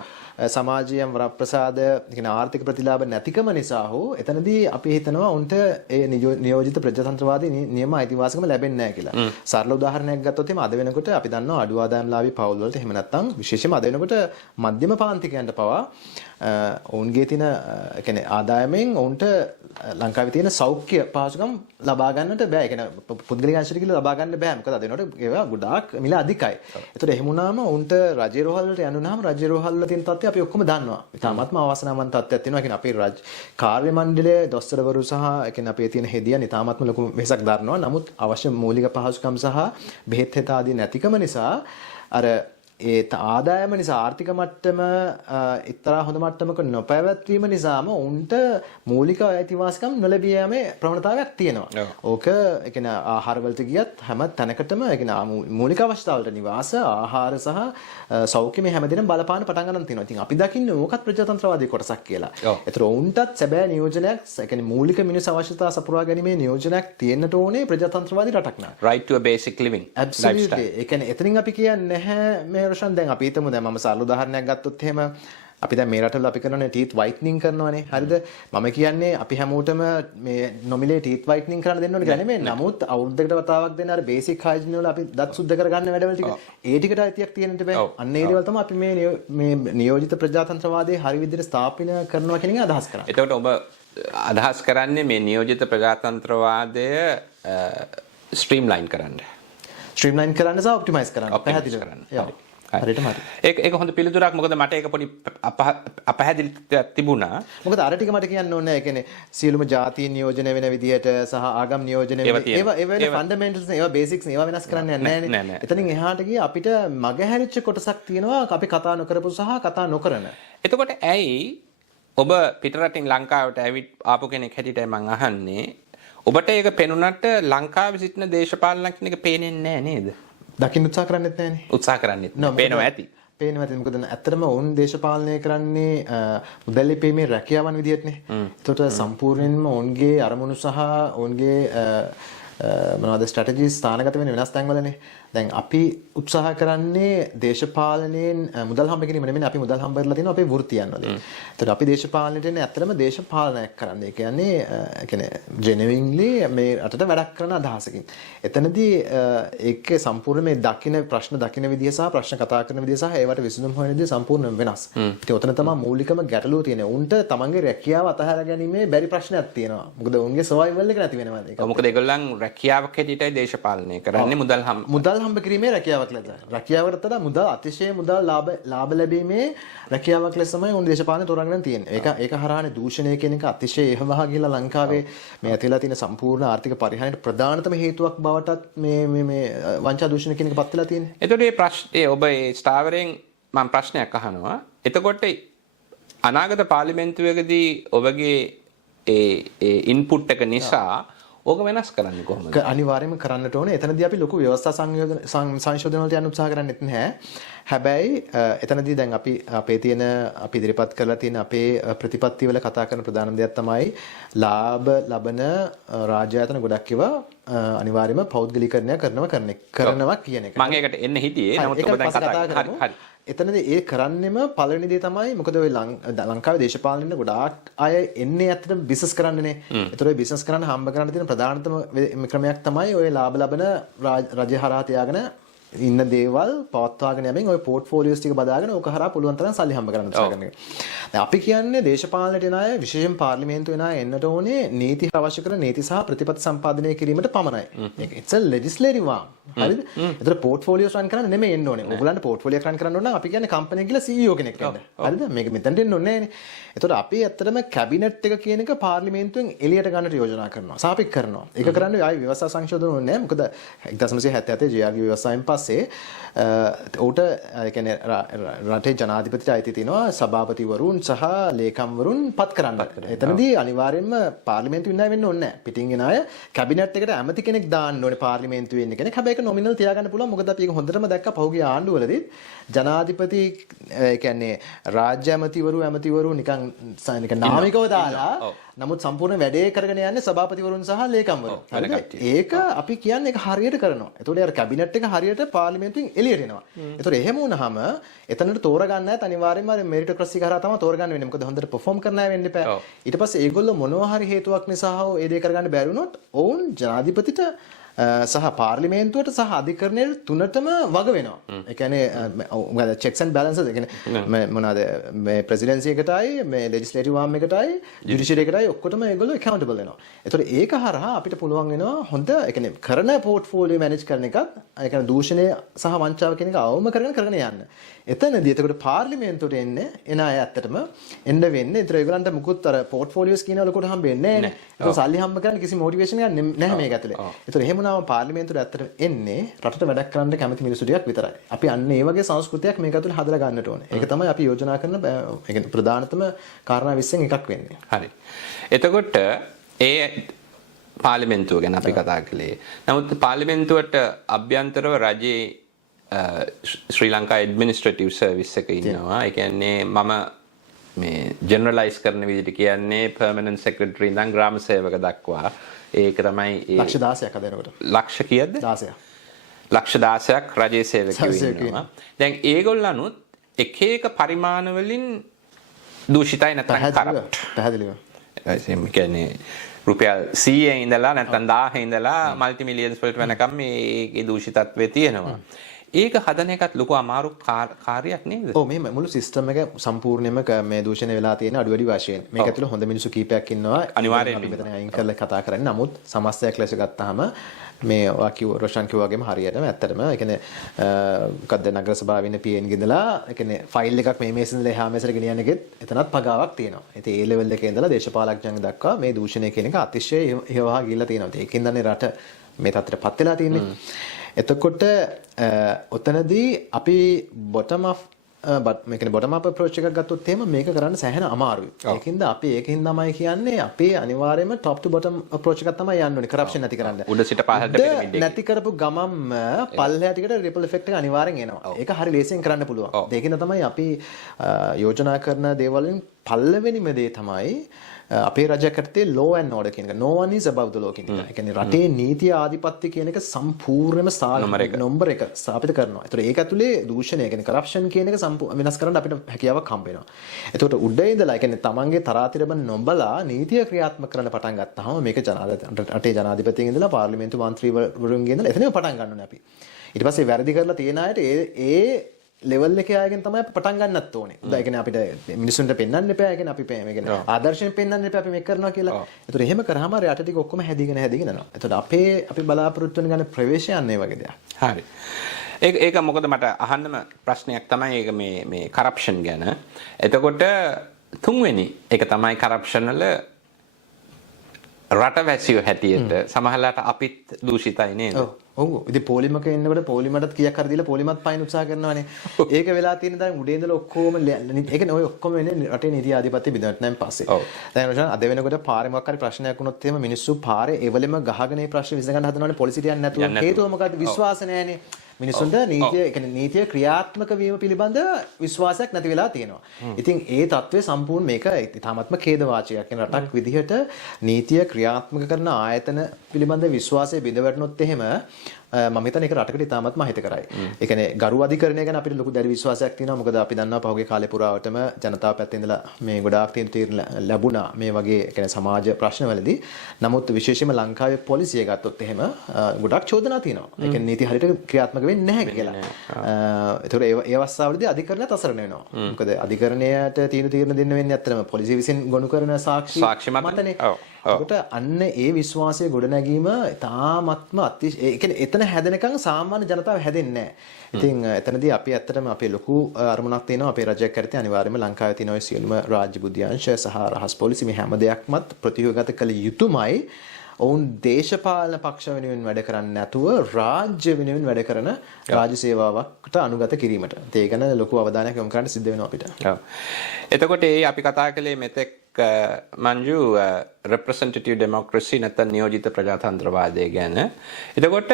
සමාජීය වරප්‍රසාද කියන ආර්ථික ප්‍රතිලාභ නැතිකම නිසා හෝ එතනදී අපි හිතනවා උන්ට ඒ නියෝජිත ප්‍රජාතන්ත්‍රවාදී නියම අයිතිවාසිකම ලැබෙන්නේ නැහැ කියලා. සරල උදාහරණයක් ගත්තොත් එimhe අද වෙනකොට අපි දන්නවා අඩු ආදායම්ලාභී පවුල් වලට එහෙම නැත්නම් විශේෂයෙන්ම අද වෙනකොට මධ්‍යම පාන්තිකයන්ට පවා ඔවුන්ගේ තියෙන කියන්නේ ආදායමෙන් ඔවුන්ට ලංකාවේ තියෙන සෞඛ්‍ය පහසුකම් ලබා ගන්නට බෑ. ඒ කියන්නේ පුද්ගලික අංශයට කියලා ලබා ගන්න බෑ. මොකද අද වෙනකොට ඒවා ගොඩාක් මිල අධිකයි. ඒතකොට එහෙම වුණාම උන්ට රජේ රෝහල් වලට යන්න උනහම රජේ රෝහල් වල තියෙන තත්ත්වය අපි ඔක්කොම දන්නවා. ඉතාමත්ම අවාසනාවන්ත තත්ත්වයක් තියෙනවා. ඒ කියන්නේ අපේ කාර්ය මණ්ඩලයේ දොස්තරවරු සහ ඒ කියන්නේ අපේ තියෙන හෙදියන් ඉතාමත්ම ලොකු වෙහසක් දරනවා. නමුත් අවශ්‍ය මූලික පහසුකම් සහ බෙහෙත් හෙත ආදී නැතිකම නිසා අර ඒ ආදායම නිසා ආර්ථික මට්ටම එක්තරා හොඳ මට්ටමක නොපැවැත්වීම නිසාම උන්ට මූලික අයිතිවාසිකම් නොලැබී යෑමේ ප්‍රවණතාවයක් තියෙනවා. ඕක ඒ කියන්නේ ආහාර වලට ගියත් හැම තැනකටම ඒ කියන්නේ මූලික අවශ්‍යතාවලට නිවාස, ආහාර සහ සෞඛ්‍ය මේ හැමදේම බලපාන පටන් ගන්න තියෙනවා. ඉතින් අපි දකින්නේ ඕකත් ප්‍රජාතන්ත්‍රවාදී කොටසක් කියලා. ඒතර උන්ටත් සැබෑ නියෝජනයක් ඒ කියන්නේ මූලික මිනිස් අවශ්‍යතා සපුරා ගැනීමේ නියෝජනයක් තියෙන්නට ඕනේ ප්‍රජාතන්ත්‍රවාදී රටක් නා. Right to a basic living lifestyle. ඒ කියන්නේ එතනින් අපි කියන්නේ නැහැ රොෂන් දැන් අපි හිතමු දැන් මම සරල උදාහරණයක් ගත්තොත් එහෙම අපි දැන් මේ රටවල අපි කරනනේ teeth whitening කරනවානේ හරිද මම කියන්නේ අපි හැමෝටම මේ නොමිලේ teeth whitening කරන්න දෙන්න ඕනේ කියලා නෙමෙයි නමුත් අවුරුද්දකට වතාවක් දෙන අර basic hygiene වල අපි දත් සුද්ධ කරගන්න වැඩවල ටික ඒ ටිකට අයිතියක් තියෙන්නට බෑ අන්න ඒ දේවල් තමයි අපි මේ නියෝජිත ප්‍රජාතන්ත්‍රවාදයේ හරි විදිහට ස්ථාපනය කරනවා කියන එක අදහස් කරන්නේ. එතකොට ඔබ අදහස් කරන්නේ මේ නියෝජිත ප්‍රජාතන්ත්‍රවාදය ස්ට්‍රීම්ලයින් කරන්න. ස්ට්‍රීම්ලයින් කරන්න සහ ඔප්ටිමයිස් කරන්න. පැහැදිලි කරන්න. හරියටම හරි. ඒක හොඳ පිළිතුරක්. මොකද මට ඒක පොඩි අපහැදිලියක් තිබුණා. මොකද අර ටික මට කියන්න ඕනේ. ඒ කියන්නේ සියලුම ජාතීන් නියෝජනය වෙන විදිහට සහ ආගම් නියෝජනය වෙන ඒවා ෆන්ඩමෙන්ටල්ස් ඒවා බේසික්ස් ඒවා වෙනස් කරන්න යන්නේ නැහැ. එතනින් එහාට ගිය අපිට මගහැරිච්ච කොටසක් තියෙනවා අපි කතා නොකරපු සහ කතා නොකරන. එතකොට ඇයි ඔබ පිටරටින් ලංකාවට ඇවිත් ආපු කෙනෙක් හැටියට මම අහන්නේ ඔබට ඒක පෙනුනට ලංකාවේ සිටින දේශපාලන කෙනෙක් පේන්නේ නැහැ නේද? දකින්න උත්සාහ කරන්නෙත් නැහනේ. උත්සාහ කරන්නෙත් නැහැ. පේනවා ඇති. පේනවා ඇති. මොකද ඇත්තටම ඔවුන් දේශපාලනය කරන්නේ මුදල් ලිපීමේ රැකියාවන් විදියටනේ. ඒකට සම්පූර්ණයෙන්ම ඔවුන්ගේ අරමුණු සහ ඔවුන්ගේ මොනවද ස්ට්‍රැටජිස් ස්ථානගත වෙන වෙනස් තැන්වලනේ. දැන් අපි උත්සාහ කරන්නේ දේශපාලනයෙන් මුදල් හම්බ කිරීම නෙමෙයි අපි මුදල් හම්බ කරලා තියෙනවා අපේ වෘත්තිය යනවාද. ඒතර අපි දේශපාලනයට එන්නේ ඇත්තටම දේශපාලනයක් කරන්න. ඒ කියන්නේ genuinely මේ රටට වැඩක් කරන අදහසකින්. එතනදී ඒකේ සම්පූර්ණ මේ ප්‍රශ්න දකින්න විදිය සහ ප්‍රශ්න කතා කරන විදිය සහ ඒවට විසඳුම් හොයන විදිය සම්පූර්ණයෙන් වෙනස්. ඉතින් උතන තමයි මූලිකම ගැටලුව තියෙන්නේ. උන්ට තමන්ගේ රැකියාව අතහැර ගැනීමේ බැරි ප්‍රශ්නයක් තියෙනවා. මොකද උන්ගේ සර්වයිවල් එක නැති වෙනවා ඒක. මොකද ඒගොල්ලන් රැකියාවක් හැටියටයි දේශපාලනය කරන්නේ මුදල් හම්බ කිරීමේ රැකියාවක් ලෙස. රැකියාවකට වඩා මුදල් අතිශය මුදල් ලාභ ලැබීමේ රැකියාවක් ලෙස තමයි උන් දේශපාලනය තෝරාගෙන තියෙන්නේ. ඒක හරහානේ දූෂණය කියන එක අතිශය එහෙවහ ගිහලා ලංකාවේ මේ ඇතිලා තියෙන සම්පූර්ණ ආර්ථික පරිහානියට ප්‍රධානතම හේතුවක් බවටත් මේ වංචා දූෂණ කියන එක පත් වෙලා තියෙන්නේ. එතකොට මේ ප්‍රශ්නේ ඔබ ඒ ස්ථාවරයෙන් මම ප්‍රශ්නයක් අහනවා. එතකොට අනාගත පාර්ලිමේන්තුවේදී ඔබගේ ඒ ඉන්පුට් එක නිසා ඕක වෙනස් කරන්නේ කොහොමද? අනිවාර්යයෙන්ම කරන්නට ඕනේ. එතනදී අපි ලොකු ව්‍යවස්ථා සංශෝධන වලට යන්න උත්සාහ කරන්නේත් නැහැ. හැබැයි එතනදී දැන් අපි ඉදිරිපත් කරලා තියෙන අපේ ප්‍රතිපත්ති වල කතා කරන ප්‍රධානම දෙයක් තමයි ලාභ ලබන රාජ්‍ය ආයතන ගොඩක් ඒවා අනිවාර්යයෙන්ම පෞද්ගලීකරණය කරනවා කියන එක. මම ඒකට එන්න හිටියේ. නමුත් ඔබ දැන් කතා හරි. එතනදී ඒ කරන්නෙම පළවෙනි දේ තමයි මොකද ඔය ලංකාවේ දේශපාලනෙන්න ගොඩාක් අය එන්නේ ඇත්තටම බිස්නස් කරන්නනේ. ඒතර ඔය බිස්නස් කරන්න හම්බ කරන්න තියෙන ප්‍රධානතම ක්‍රමයක් තමයි ඔය ලාභ ලබන රජය හරහා තියාගෙන ඉන්න දේවල් පවත්වාගෙන යමින් ඔය පෝර්ට්ෆෝලියෝස් ටික බදාගෙන ඕක හරහා පුළුවන් තරම් සල්ලි හම්බ කරන්න උත්සාහ කරන එක. දැන් අපි කියන්නේ දේශපාලනයට එන අය විශේෂයෙන් පාර්ලිමේන්තුවේ එන අය එන්නට ඕනේ නීති අවශ්‍ය කරන නීති සහ ප්‍රතිපත්ති සම්පාදනය කිරීමට පමණයි. ඒක it's a legislative arm. හරිද? ඒතර පෝර්ට්ෆෝලියෝස් රන් කරන්න නෙමෙයි එන්න ඕනේ. ඕගොල්ලන්ට පෝර්ට්ෆෝලියෝ රන් කරන්න ඕන නම් අපි කියන්නේ කම්පැනි එක කියලා CEO කෙනෙක් වෙන්න. හරිද? මේක මෙතනට එන්න ඕනේ නෑනේ. ඒතර අපි ඇත්තටම කැබිනට් එක කියන එක පාර්ලිමේන්තුවෙන් එළියට ගන්නට යෝජනා කරනවා. සාපේක්ෂ කරනවා. ඒක කරන්නේ ආයි ව්‍යවස්ථා සංශෝධන ඕනේ නෑ. මොකද 1977 ජේ.ආර්.ගේ ව්‍යවස්ථාවෙන් පස්සේ ඌට කියන්නේ රටේ ජනාධිපතිට අයිති තියෙනවා සභාපතිවරුන් සහ ලේකම්වරුන් පත් කරන්න. එතනදී අනිවාර්යයෙන්ම පාර්ලිමේන්තුවේ ඉන්න අය වෙන්න ඕනේ නැහැ. පිටින් එන අය කැබිනට් එකට ඇමති කෙනෙක් දාන්න ඕනේ පාර්ලිමේන්තුවේ ඉන්න කෙනෙක්. හැබැයි ඒක නොමිනල් තියාගන්න පුළුවන්. මොකද අපි ඒක හොඳටම දැක්කා පහුගිය ආණ්ඩුවලදී ජනාධිපති කියන්නේ රාජ්‍ය ඇමතිවරු නිකන් නාමිකව දාලා නමුත් සම්පූර්ණ වැඩේ කරගෙන යන්නේ සභාපතිවරුන් සහ ලේකම්වරු. ඒක අපි කියන්නේ ඒක හරියට කරනවා. ඒතකොට අර කැබිනට් එක හරියට පාර්ලිමේන්තුවෙන් එළියට එනවා. ඒතකොට එහෙම වුණාම එතනට තෝරගන්න නැත් අනිවාර්යයෙන්ම අර මෙරිටොක්‍රසි කරා තමයි තෝරගන්න වෙන්නේ. මොකද හොඳට perform කරන්න වෙන්න එපා. ඊට පස්සේ ඒගොල්ලෝ මොනවා හරි හේතුවක් නිසා හෝ ඒ දේ කරගන්න බැරි වුණොත් ඔවුන් ජනාධිපතිට සහ පාර්ලිමේන්තුවට සහ අධිකරණයට තුනටම වග වෙනවා. ඒ කියන්නේ checks and balances ඒ කියන්නේ මොනවාද මේ ප්‍රෙසිඩන්සි එකටයි මේ ලෙජිස්ලේටිව් ආර්ම් එකටයි ජුඩිෂියරි එකටයි ඔක්කොටම ඒගොල්ලෝ accountable වෙනවා. ඒතකොට ඒක හරහා අපිට පුළුවන් වෙනවා හොඳ ඒ කියන්නේ කරන පෝර්ට්ෆෝලියෝ මැනේජ් කරන එකත් ඒ කියන්නේ දූෂණය සහ වංචාව කියන එක අවම කරගෙන යන්න. එතනදී එතකොට පාර්ලිමේන්තුවට එන්නේ එන අය ඇත්තටම එන්න වෙන්නේ. ඒතර ඒගොල්ලන්ට මුකුත් අර පෝර්ට්ෆෝලියෝස් කියන වලකට හම්බෙන්නේ නැහැ නේ. ඒක සල්ලි හම්බ කරන්න කිසි මොටිවේෂන් එකක් නැහැ මේක ඇතුලේ. ඒතර එහෙම පාර්ලිමේන්තුවට ඇත්තට එන්නේ රටට වැඩක් කරන්න කැමති මිනිස්සු ටිකක් විතරයි. අපි අන්න ඒ වගේ සංස්කෘතියක් මේක ඇතුලේ හදලා ගන්නට ඕනේ. ඒක තමයි අපි යෝජනා කරන ඒ කියන්නේ ප්‍රධානතම කාරණා 20න් එකක් වෙන්නේ. හරි. එතකොට ඒ පාර්ලිමේන්තුව ගැන අපි කතා කළේ. නමුත් පාර්ලිමේන්තුවට අභ්‍යන්තරව රජයේ ශ්‍රී ලංකා ඇඩ්මිනිස්ට්‍රේටිව් සර්විස් එක ඉන්නවා. ඒ කියන්නේ මම මේ ජෙනරලයිස් කරන විදිහට කියන්නේ පර්මනන්ට් සෙක්‍රටරි ඉඳන් ග්‍රාම සේවක දක්වා ඒක තමයි ලක්ෂ 16ක් අදනකොට. ලක්ෂ කීයද? 16ක්. ලක්ෂ 16ක් රජයේ සේවකයෝ ඉන්නවා. දැන් ඒගොල්ලන්ුත් එක එක පරිමාණ වලින් දූෂිතයි නැත්නම් කරප්ට්. පැහැදිලිව. ඒ කියන්නේ රුපියල් 100 ඉඳලා නැත්නම් 1000 ඉඳලා මල්ටි මිලියන්ස් වලට වෙනකම් මේ දූෂිතත්වයේ තියෙනවා. ඒක හදන එකත් ලොකු අමාරු කාර්යයක් නේද? ඔව් මේ මුළු සිස්ටම් එක සම්පූර්ණයෙන්ම මේ දූෂණය වෙලා තියෙන අඩු වැඩි වශයෙන්. මේක ඇතුළේ හොඳ මිනිස්සු කීපයක් ඉන්නවා. අනිවාර්යයෙන්ම අපි මෙතන අයින් කරලා කතා කරන්නේ. නමුත් සමස්තයක් ලෙස ගත්තාම මේ රොෂන් කිව්වා වගේම හරියටම ඇත්තටම ඒ කියන්නේ මොකද්ද නගර සභාවේ ඉන්න PN ගෙදලා ඒ කියන්නේ ෆයිල් එකක් මේ මේසෙන් ඉඳලා එහා මේසට ගෙනියන්න එකෙත් එතනත් පගාවක් තියෙනවා. ඉතින් ඒ ලෙවල් එකේ ඉඳලා දේශපාලඥයන් දක්වා මේ දූෂණය කියන එක අතිශය හේවහා ගිහිල්ලා තියෙනවා. ඒකෙන් දන්නේ රට මේ තත්ත්වයටපත් වෙලා තියෙන්නේ. එතකොට ඔතනදී අපි බොටම් අප් අප්‍රෝච් එකක් ගත්තොත් එහෙම මේක කරන්න සෑහෙන අමාරුයි. ඒකින්ද අපි ඒකින් තමයි කියන්නේ අපේ අනිවාර්යයෙන්ම টপ টু බොටම් අප්‍රෝච් එකක් තමයි යන්න ඕනේ කරප්ෂන් නැති කරන්න. උඩ සිට පහළට පිරමිඩ් එක. නැති කරපු ගමම්ම පල්ලෙහාට ටිකට රිපල් ඉෆෙක්ට් එක අනිවාර්යෙන් එනවා. ඒක හරි ලේසියෙන් කරන්න පුළුවන්. ඒකින්ද තමයි අපි යෝජනා කරන දේවල් වලින් පළවෙනිම දේ තමයි අපේ රජකටේ law and order කියන එක. No one is above the law කියන එක. ඒ කියන්නේ රටේ නීතිය ආධිපත්‍ය කියන එක සම්පූර්ණයෙන්ම නම්බර 1 ස්ථාපිත කරනවා. ඒතර ඒක ඇතුලේ දූෂණය කියන්නේ කරප්ෂන් කියන එක වෙනස් කරන්න අපිට හැකියාවක් හම්බ වෙනවා. එතකොට උඩ ඉඳලා ඒ කියන්නේ තමන්ගේ තරාතිරම නොබලා නීතිය ක්‍රියාත්මක කරන්න පටන් ගත්තාම මේක රටේ ජනාධිපතියෙන් ඉඳලා පාර්ලිමේන්තු මන්ත්‍රීවරුන්ගෙන් ඉඳලා එතනම පටන් ගන්න ඕනේ අපි. ඊට පස්සේ වැරදි කරලා තියෙන අයට ඒ ලෙවල් එකේ ආයගෙන තමයි අපි පටන් ගන්නත් ඕනේ. ඒ කියන්නේ අපිට මිනිසුන්ට පෙන්වන්න එපා. ඒ කියන්නේ අපි මේ කියන්නේ ආදර්ශයෙන් පෙන්වන්න එපා අපි මේක කරනවා කියලා. ඒතර එහෙම කරාම අර යට ටික ඔක්කොම හැදීගෙන යනවා. එතකොට අපි බලාපොරොත්තු වෙන ගන්න ප්‍රවේශයන් වගේ දෙයක්. හරි. ඒක මොකද මට අහන්නම ප්‍රශ්නයක් තමයි ඒක මේ කරප්ෂන් ගැන. එතකොට තුන්වෙනි ඒක තමයි කරප්ෂන් වල රටවැසියෝ හැටියට සමහරලාට අපිත් දූෂිතයි නේද? ඔව්. ඉතින් පොලිමක ඉන්නකොට පොලිමටත් කීයක් හරි දීලා පොලිමත් පයින් උත්සාහ කරනවානේ. ඒක වෙලා තියෙන දැන් උඩේ ඉඳලා ඔක්කොම ඒ කියන්නේ ඔය ඔක්කොම වෙන්නේ රටේ නීති ආධිපත්‍ය බිඳවට නම් පස්සේ. දැන් රොෂන් අද වෙනකොට පාරේ මොකක් හරි ප්‍රශ්නයක් වුණොත් එහෙම මිනිස්සු පාරේ එවලෙම ගහගෙන ඒ ප්‍රශ්නේ විසඳගන්න හදනවානේ පොලිසියට යන්නේ නැතුව. හේතුව මොකද්ද? විශ්වාස නැහැනේ. මිනිසුන්ට නීතිය ක්‍රියාත්මක වීම පිළිබඳ විශ්වාසයක් නැති වෙලා තියෙනවා. ඉතින් ඒ தત્ත්වය සම්පූර්ණ මේක තාමත්ම ඛේදවාචකයක්. කියන රටක් විදිහට නීතිය ක්‍රියාත්මක කරන ආයතන පිළිබඳ විශ්වාසය බිඳ වැටුනොත් එහෙම මම හිතන්නේ ඒක රටකට ඉතාමත්ම අහිතකරයි. ඒ කියන්නේ ගරු අධිකරණය ගැන අපිට ලොකු දැඩි විශ්වාසයක් තියෙනවා. මොකද අපි දන්නවා පහුගිය කාලේ පුරාවටම ජනතාව පැත්තේ ඉඳලා මේ ගොඩාක් තීරණ ලැබුණා මේ වගේ කියන්නේ සමාජ ප්‍රශ්නවලදී. නමුත් විශේෂයෙන්ම ලංකාවේ පොලිසිය ගත්තොත් එහෙම ගොඩාක් චෝදනා තියෙනවා. ඒ කියන්නේ නීති හරියට ක්‍රියාත්මක වෙන්නේ නැහැ කියලා. ඒතකොට ඒ අවස්ථාවලදී අධිකරණයත් අසරණ වෙනවා. මොකද අධිකරණයට තීරණ දෙන්න වෙන්නේ ඇත්තටම පොලිසිය විසින් ගොනු කරන සාක්ෂි මතනේ. ඒකට අන්න ඒ විශ්වාසය ගොඩනැගීම තාමත්ම ඒ කියන්නේ එතන හැදෙනකන් සාමාන්‍ය ජනතාව හැදෙන්නේ නැහැ. ඉතින් එතනදී අපි ඇත්තටම අපේ ලොකු අරමුණක් තියෙනවා අපේ රජයක් කරතේ අනිවාර්යයෙන්ම ලංකාවේ තියෙන ඔය සියලුම රාජ්‍ය බුද්ධ්‍යංශ සහ රහස් පොලිසිය මේ හැම දෙයක්මත් ප්‍රතිවගත කළ යුතුමයි. ඔවුන් දේශපාලන පක්ෂ වෙනුවෙන් වැඩ කරන්නේ නැතුව රාජ්‍ය වෙනුවෙන් වැඩ කරන රාජ්‍ය සේවාවකට අනුගත කිරීමට. ඒක ගැන ලොකු අවධානයක් යොමු කරන්න සිද්ධ වෙනවා අපිට. ඔව්. එතකොට අපි කතා කළේ මෙතෙක් මංජු representative democracy නැත්නම් නියෝජිත ප්‍රජාතන්ත්‍රවාදය ගැන. එතකොට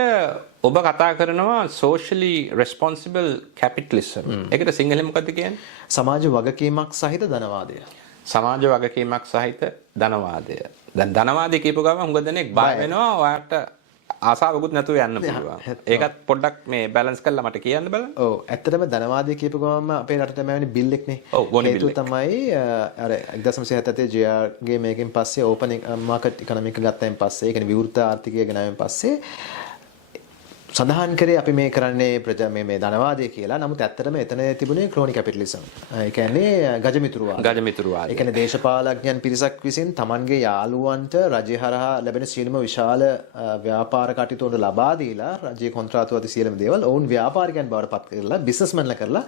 ඔබ කතා කරනවා socially responsible capitalism. ඒකට සිංහලෙන් මොකක්ද කියන්නේ? සමාජ වගකීමක් සහිත ධනවාදය. සමාජ වගකීමක් සහිත ධනවාදය. දැන් ධනවාදය කියපු ගමන් හුඟ දෙනෙක් බය වෙනවා. ඔයාට ආසාවකුත් නැතුව යන්න පුළුවන්. ඒකත් පොඩ්ඩක් මේ බැලන්ස් කරලා මට කියන්න බලන්න. ඔව් ඇත්තටම ධනවාදය කියපු ගමන්ම අපේ රටට මැවෙන බිල් එකනේ. හේතුව තමයි අර 1977 JR ගේ මේකෙන් පස්සේ ඕපන් මාකට් ඉකොනොමික ගත්තයින් පස්සේ ඒ කියන්නේ විවෘත ආර්ථිකය ගෙනාවෙන් පස්සේ සඳහන් කරේ අපි මේ කරන්නේ මේ ධනවාදය කියලා. නමුත් ඇත්තටම එතන තිබුණේ ක්‍රෝනි කැපිටලිසම්. ඒ කියන්නේ ගජමිතුරුවාදය. ඒ කියන්නේ දේශපාලඥයන් පිරිසක් විසින් Tamanගේ යාළුවන්ට රජය හරහා ලැබෙන සියලුම විශාල ව්‍යාපාර කටයුතු වලට ලබා දීලා රජයේ කොන්ත්‍රාතු ආදී සියලුම දේවල් ඔවුන් ව්‍යාපාරිකයන් බවට පත් කරලා බිස්නස්මන්ලා කරලා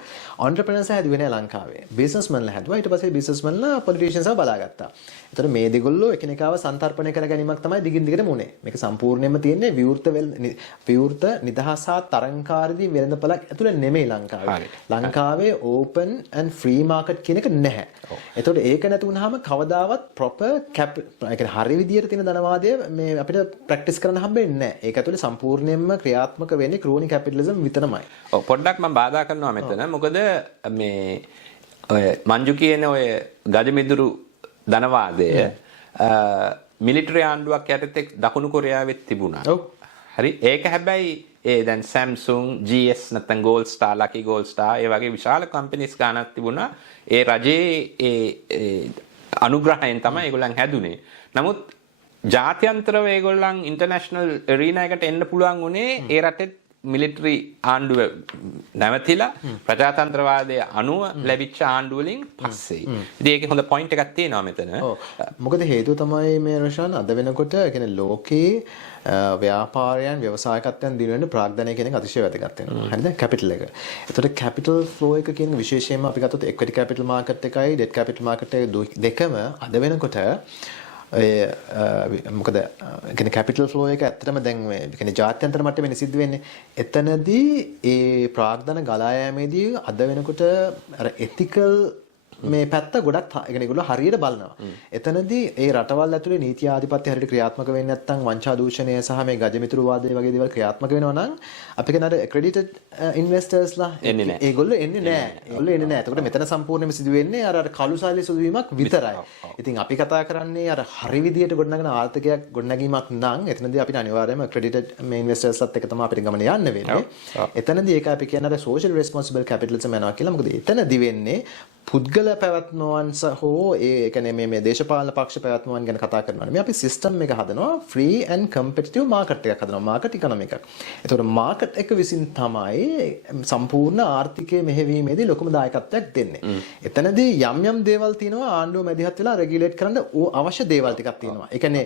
entrepreneurs හැදුවේ නෑ ලංකාවේ. බිස්නස්මන්ලා හැදුවා. ඊට පස්සේ බිස්නස්මන්ලා පොලිටිෂියන්ස්ව බලාගත්තා. ඒතර මේ දෙගොල්ලෝ එකිනෙකාව සංතරපණය කර ගැනීමක් තමයි දිගින් දිගටම උනේ. මේක සම්පූර්ණයෙන්ම තියෙන්නේ විවෘත නිදහස් හා තරංකාරදී වෙළඳපළක් ඇතුළේ නෙමෙයි ලංකාවේ. ලංකාවේ open and free market කියන එක නැහැ. ඒතකොට ඒක නැති වුනහම කවදාවත් proper ඒ කියන්නේ හරි විදියට තියෙන ධනවාදය මේ අපිට ප්‍රැක්ටිස් කරන්න හම්බෙන්නේ නැහැ. ඒක ඇතුළේ සම්පූර්ණයෙන්ම ක්‍රියාත්මක වෙන්නේ ක්‍රෝනි කැපිටලිසම් විතරමයි. ඔව් පොඩ්ඩක් මම බාධා කරනවා මෙතන. මොකද මේ ඔය මංජු කියන ඔය ගජමිදුරු ධනවාදය මිලිටරි ආණ්ඩුවක් යටතේ දකුණු කොරියාවෙත් තිබුණා. ඔව්. හරි ඒක හැබැයි දැන් Samsung, GS නැත්නම් Gold Star, Lucky Gold Star ඒ වගේ විශාල කම්පැනිස් ගානක් තිබුණා. ඒ රජයේ අනුග්‍රහයෙන් තමයි ඒගොල්ලන් හැදුනේ. නමුත් ජාත්‍යන්තරව ඒගොල්ලන් ඉන්ටර්නැෂනල් එරීනා එකට එන්න පුළුවන් උනේ ඒ රටේ මිලිටරි ආණ්ඩුව නැවතිලා ප්‍රජාතන්ත්‍රවාදයේ අනුව ලැබිච්ච ආණ්ඩුව වලින් පස්සේ. ඉතින් ඒකේ හොඳ පොයින්ට් එකක් තියෙනවා මෙතන. මොකද හේතුව තමයි මේ රෂාන් අද වෙනකොට කියන්නේ ලෝකේ ව්‍යාපාරයන් ව්‍යවසායකත්වයන් දිනන ප්‍රාග්ධනය කියන එක අතිශය වැදගත් වෙනවා. හරිද? කැපිටල් එක. ඒතකොට කැපිටල් ෆ්ලෝ එක කියන විශේෂයෙන්ම අපි ගත්තොත් equity capital market එකයි debt capital market එක දෙකම අද වෙනකොට මොකද කියන්නේ කැපිටල් ෆ්ලෝ එක ඇත්තටම දැන් මේ කියන්නේ ජාත්‍යන්තර මට්ටමේ සිද්ධ වෙන්නේ. එතනදී ඒ ප්‍රාග්ධන ගලා යෑමේදී අද වෙනකොට අර ethical මේ පැත්ත ගොඩක් يعني ඒගොල්ලෝ හරියට බලනවා. එතනදී ඒ රටවල් ඇතුලේ නීති ආධිපත්‍ය හරියට ක්‍රියාත්මක වෙන්නේ නැත්නම් වංචා දූෂණය සහ මේ ගජමිතුරුවාදය වගේ දේවල් ක්‍රියාත්මක වෙනවා නම් අපි කියන අර accredited investors-ලා ඒගොල්ලෝ එන්නේ නැහැ. ඒගොල්ලෝ එන්නේ නැහැ. එතකොට මෙතන සම්පූර්ණයෙන්ම සිදු වෙන්නේ අර කළු සල්ලි සුදුවීමක් විතරයි. ඉතින් අපි කතා කරන්නේ අර හරි විදියට ගොඩනගන ආර්ථිකයක් ගොඩනැගීමක් නම් එතනදී අපිට අනිවාර්යයෙන්ම accredited මේ investors-ලාත් එක්ක තමයි අපිට ගමන යන්න වෙන්නේ. එතනදී ඒක අපි කියන අර social responsible capitalism යනවා කියලා. මොකද එතනදී වෙන්නේ පුද්ගල පැවැත්මවන් සහ ඒ කියන්නේ මේ දේශපාලන පක්ෂ පැවැත්මවන් ගැන කතා කරනවා. මේ අපි සිස්ටම් එක හදනවා free and competitive market එකක් හදනවා. market economy එකක්. ඒතකොට market එක විසින් තමයි සම්පූර්ණ ආර්ථිකයේ මෙහෙවීමේදී ලොකුම දායකත්වයක් දෙන්නේ. එතනදී යම් දේවල් තියෙනවා ආණ්ඩුව මැදිහත් වෙලා රෙගියුලේට් කරන්න අවශ්‍ය දේවල් ටිකක් තියෙනවා. ඒ කියන්නේ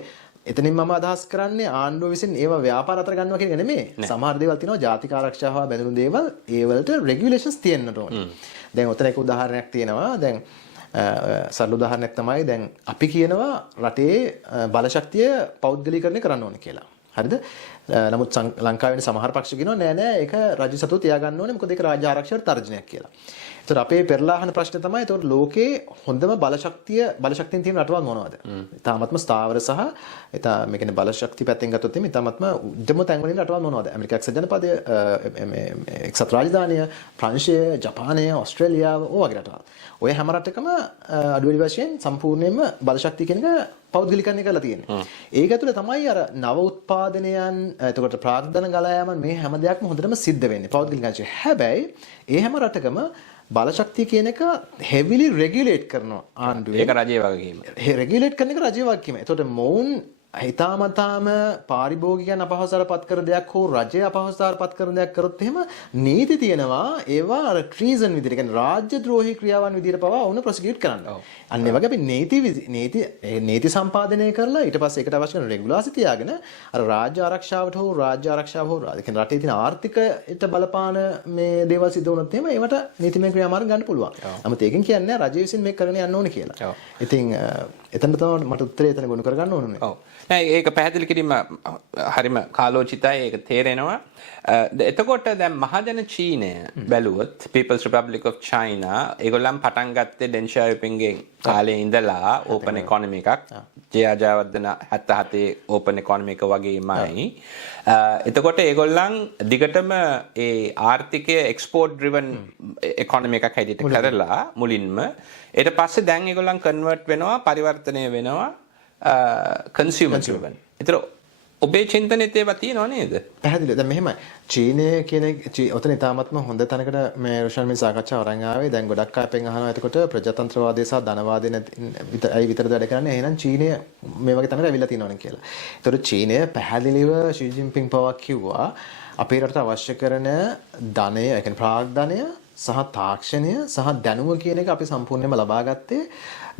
එතනින් මම අදහස් කරන්නේ ආණ්ඩුව විසින් ඒවා ව්‍යාපාර අතර ගන්නවා කියන එක නෙමෙයි. සමහර දේවල් තියෙනවා ජාතික ආරක්ෂාව හා බැඳුණු දේවල් ඒ වලට රෙගියුලේෂන්ස් තියෙන්න ඕනේ. දැන් ඔතන එක උදාහරණයක් තියෙනවා. දැන් සරල උදාහරණයක් තමයි දැන් අපි කියනවා රටේ බලශක්තිය පෞද්ගලීකරණය කරන්න ඕනේ කියලා. හරිද? නමුත් ලංකාවේ සමහර පක්ෂ කියනවා නෑ ඒක රජු සතුව තියාගන්න ඕනේ මොකද ඒක රාජ්‍ය ආරක්ෂාවට තර්ජනයක් කියලා. ඒතර අපේ පෙරලාහන ප්‍රශ්නේ තමයි ඒතකොට ලෝකේ හොඳම බලශක්තියෙන් තියෙන රටවල් මොනවද? ඊටාත්ම ස්ථාවර සහ මේ කියන්නේ බලශක්ති පැත්තෙන් ගත්තොත් එimhe ඊටාත්ම උද්දම තැන් වලින් රටවල් මොනවද? ඇමරිකා එක්සත් ජනපදය, එක්සත් රාජධානිය, ප්‍රංශය, ජපානය, ඕස්ට්‍රේලියාව වගේ රටවල්. ඔය හැම රටකම අඩු වැඩි වශයෙන් සම්පූර්ණයෙන්ම බලශක්තිය කියන එක පෞද්ගලිකරණය කරලා තියෙන්නේ. ඒක ඇතුලේ තමයි අර නව උත්පාදනයන් එතකොට ප්‍රාග්ධන ගලා යාම මේ හැම දෙයක්ම හොඳටම සිද්ධ වෙන්නේ පෞද්ගලිකංශය. හැබැයි ඒ හැම රටකම බලශක්තිය කියන එක heavily regulate කරනවා ආණ්ඩුවේ. ඒක රජයේ වගකීම. regulate කරන එක රජයේ වගකීම. එතකොට මොවුන් හිතාමතාම පාරිභෝගිකයන් අපහසුතාවපත් කර දෙයක් හෝ රජය අපහසුතාවපත් කරන දෙයක් කරොත් එහෙම නීති තියෙනවා ඒවා අර ට්‍රීසන් විදිහට කියන්නේ රාජ්‍ය ද්‍රෝහී ක්‍රියාවන් විදිහට පවා වුණ ප්‍රොසිකියුට් කරන්න. අන්න ඒ වගේ අපි නීති සම්පාදනය කරලා ඊට පස්සේ ඒකට අවශ්‍ය කරන රෙගුලාසි තියාගෙන අර රාජ්‍ය ආරක්ෂාවට හෝ කියන්නේ රටේ තියෙන ආර්ථිකයට බලපාන මේ දේවල් සිද්ධ වුණොත් එහෙම ඒවට නීතිමය ක්‍රියාමාර්ග ගන්න පුළුවන්. නමුත් ඒකෙන් කියන්නේ රජය විසින් මේක කරගෙන යන්න ඕනේ කියලා. ඉතින් එතන තමයි මට උත්තරේ එතන ගොනු කරගන්න ඕනේ. ඔව්. නෑ ඒක පැහැදිලි කිරීම හරිම කාලෝචිතයි ඒක තේරෙනවා. එතකොට දැන් මහජන චීනය බැලුවොත් People's Republic of China ඒගොල්ලන් පටන් ගත්තේ ඩෙන් ෂාओपिंगගේ කාලේ ඉඳලා ඕපන් ඉකොනොමි එකක්. ජයජයවර්ධන 77 ඕපන් ඉකොනොමි එක වගේමයි. එතකොට ඒගොල්ලන් දිගටම ඒ ආර්ථිකය එක්ස්පෝර්ට් ඩ්‍රිවන් ඉකොනොමි එකක් හැටියට කරලා මුලින්ම ඊට පස්සේ දැන් ඒගොල්ලන් කන්වර්ට් වෙනවා පරිවර්තනය වෙනවා consumer driven. ඒතර ඔබේ චින්තනෙත් ඒවා තියෙනව නේද? පැහැදිලිද? දැන් මෙහෙමයි. චීනය කියන ඔතන ඉතාමත්ම හොඳ තැනකට මේ රොෂන් මේ සාකච්ඡාව අරන් ආවේ. දැන් ගොඩක් අය අපෙන් අහනවා එතකොට ප්‍රජාතන්ත්‍රවාදය සහ ධනවාදය විතරද වැඩ කරන්නේ? එහෙනම් චීනය මේ වගේ තැනකට ඇවිල්ලා තියෙනවනේ කියලා. ඒතර චීනය පැහැදිලිව ෂී ජින්පින් පවා කිව්වා අපේ රටට අවශ්‍ය කරන ධනය, ඒ කියන්නේ ප්‍රාග්ධනය සහ තාක්ෂණය සහ දැනුම කියන එක අපි සම්පූර්ණයෙන්ම ලබා ගත්තේ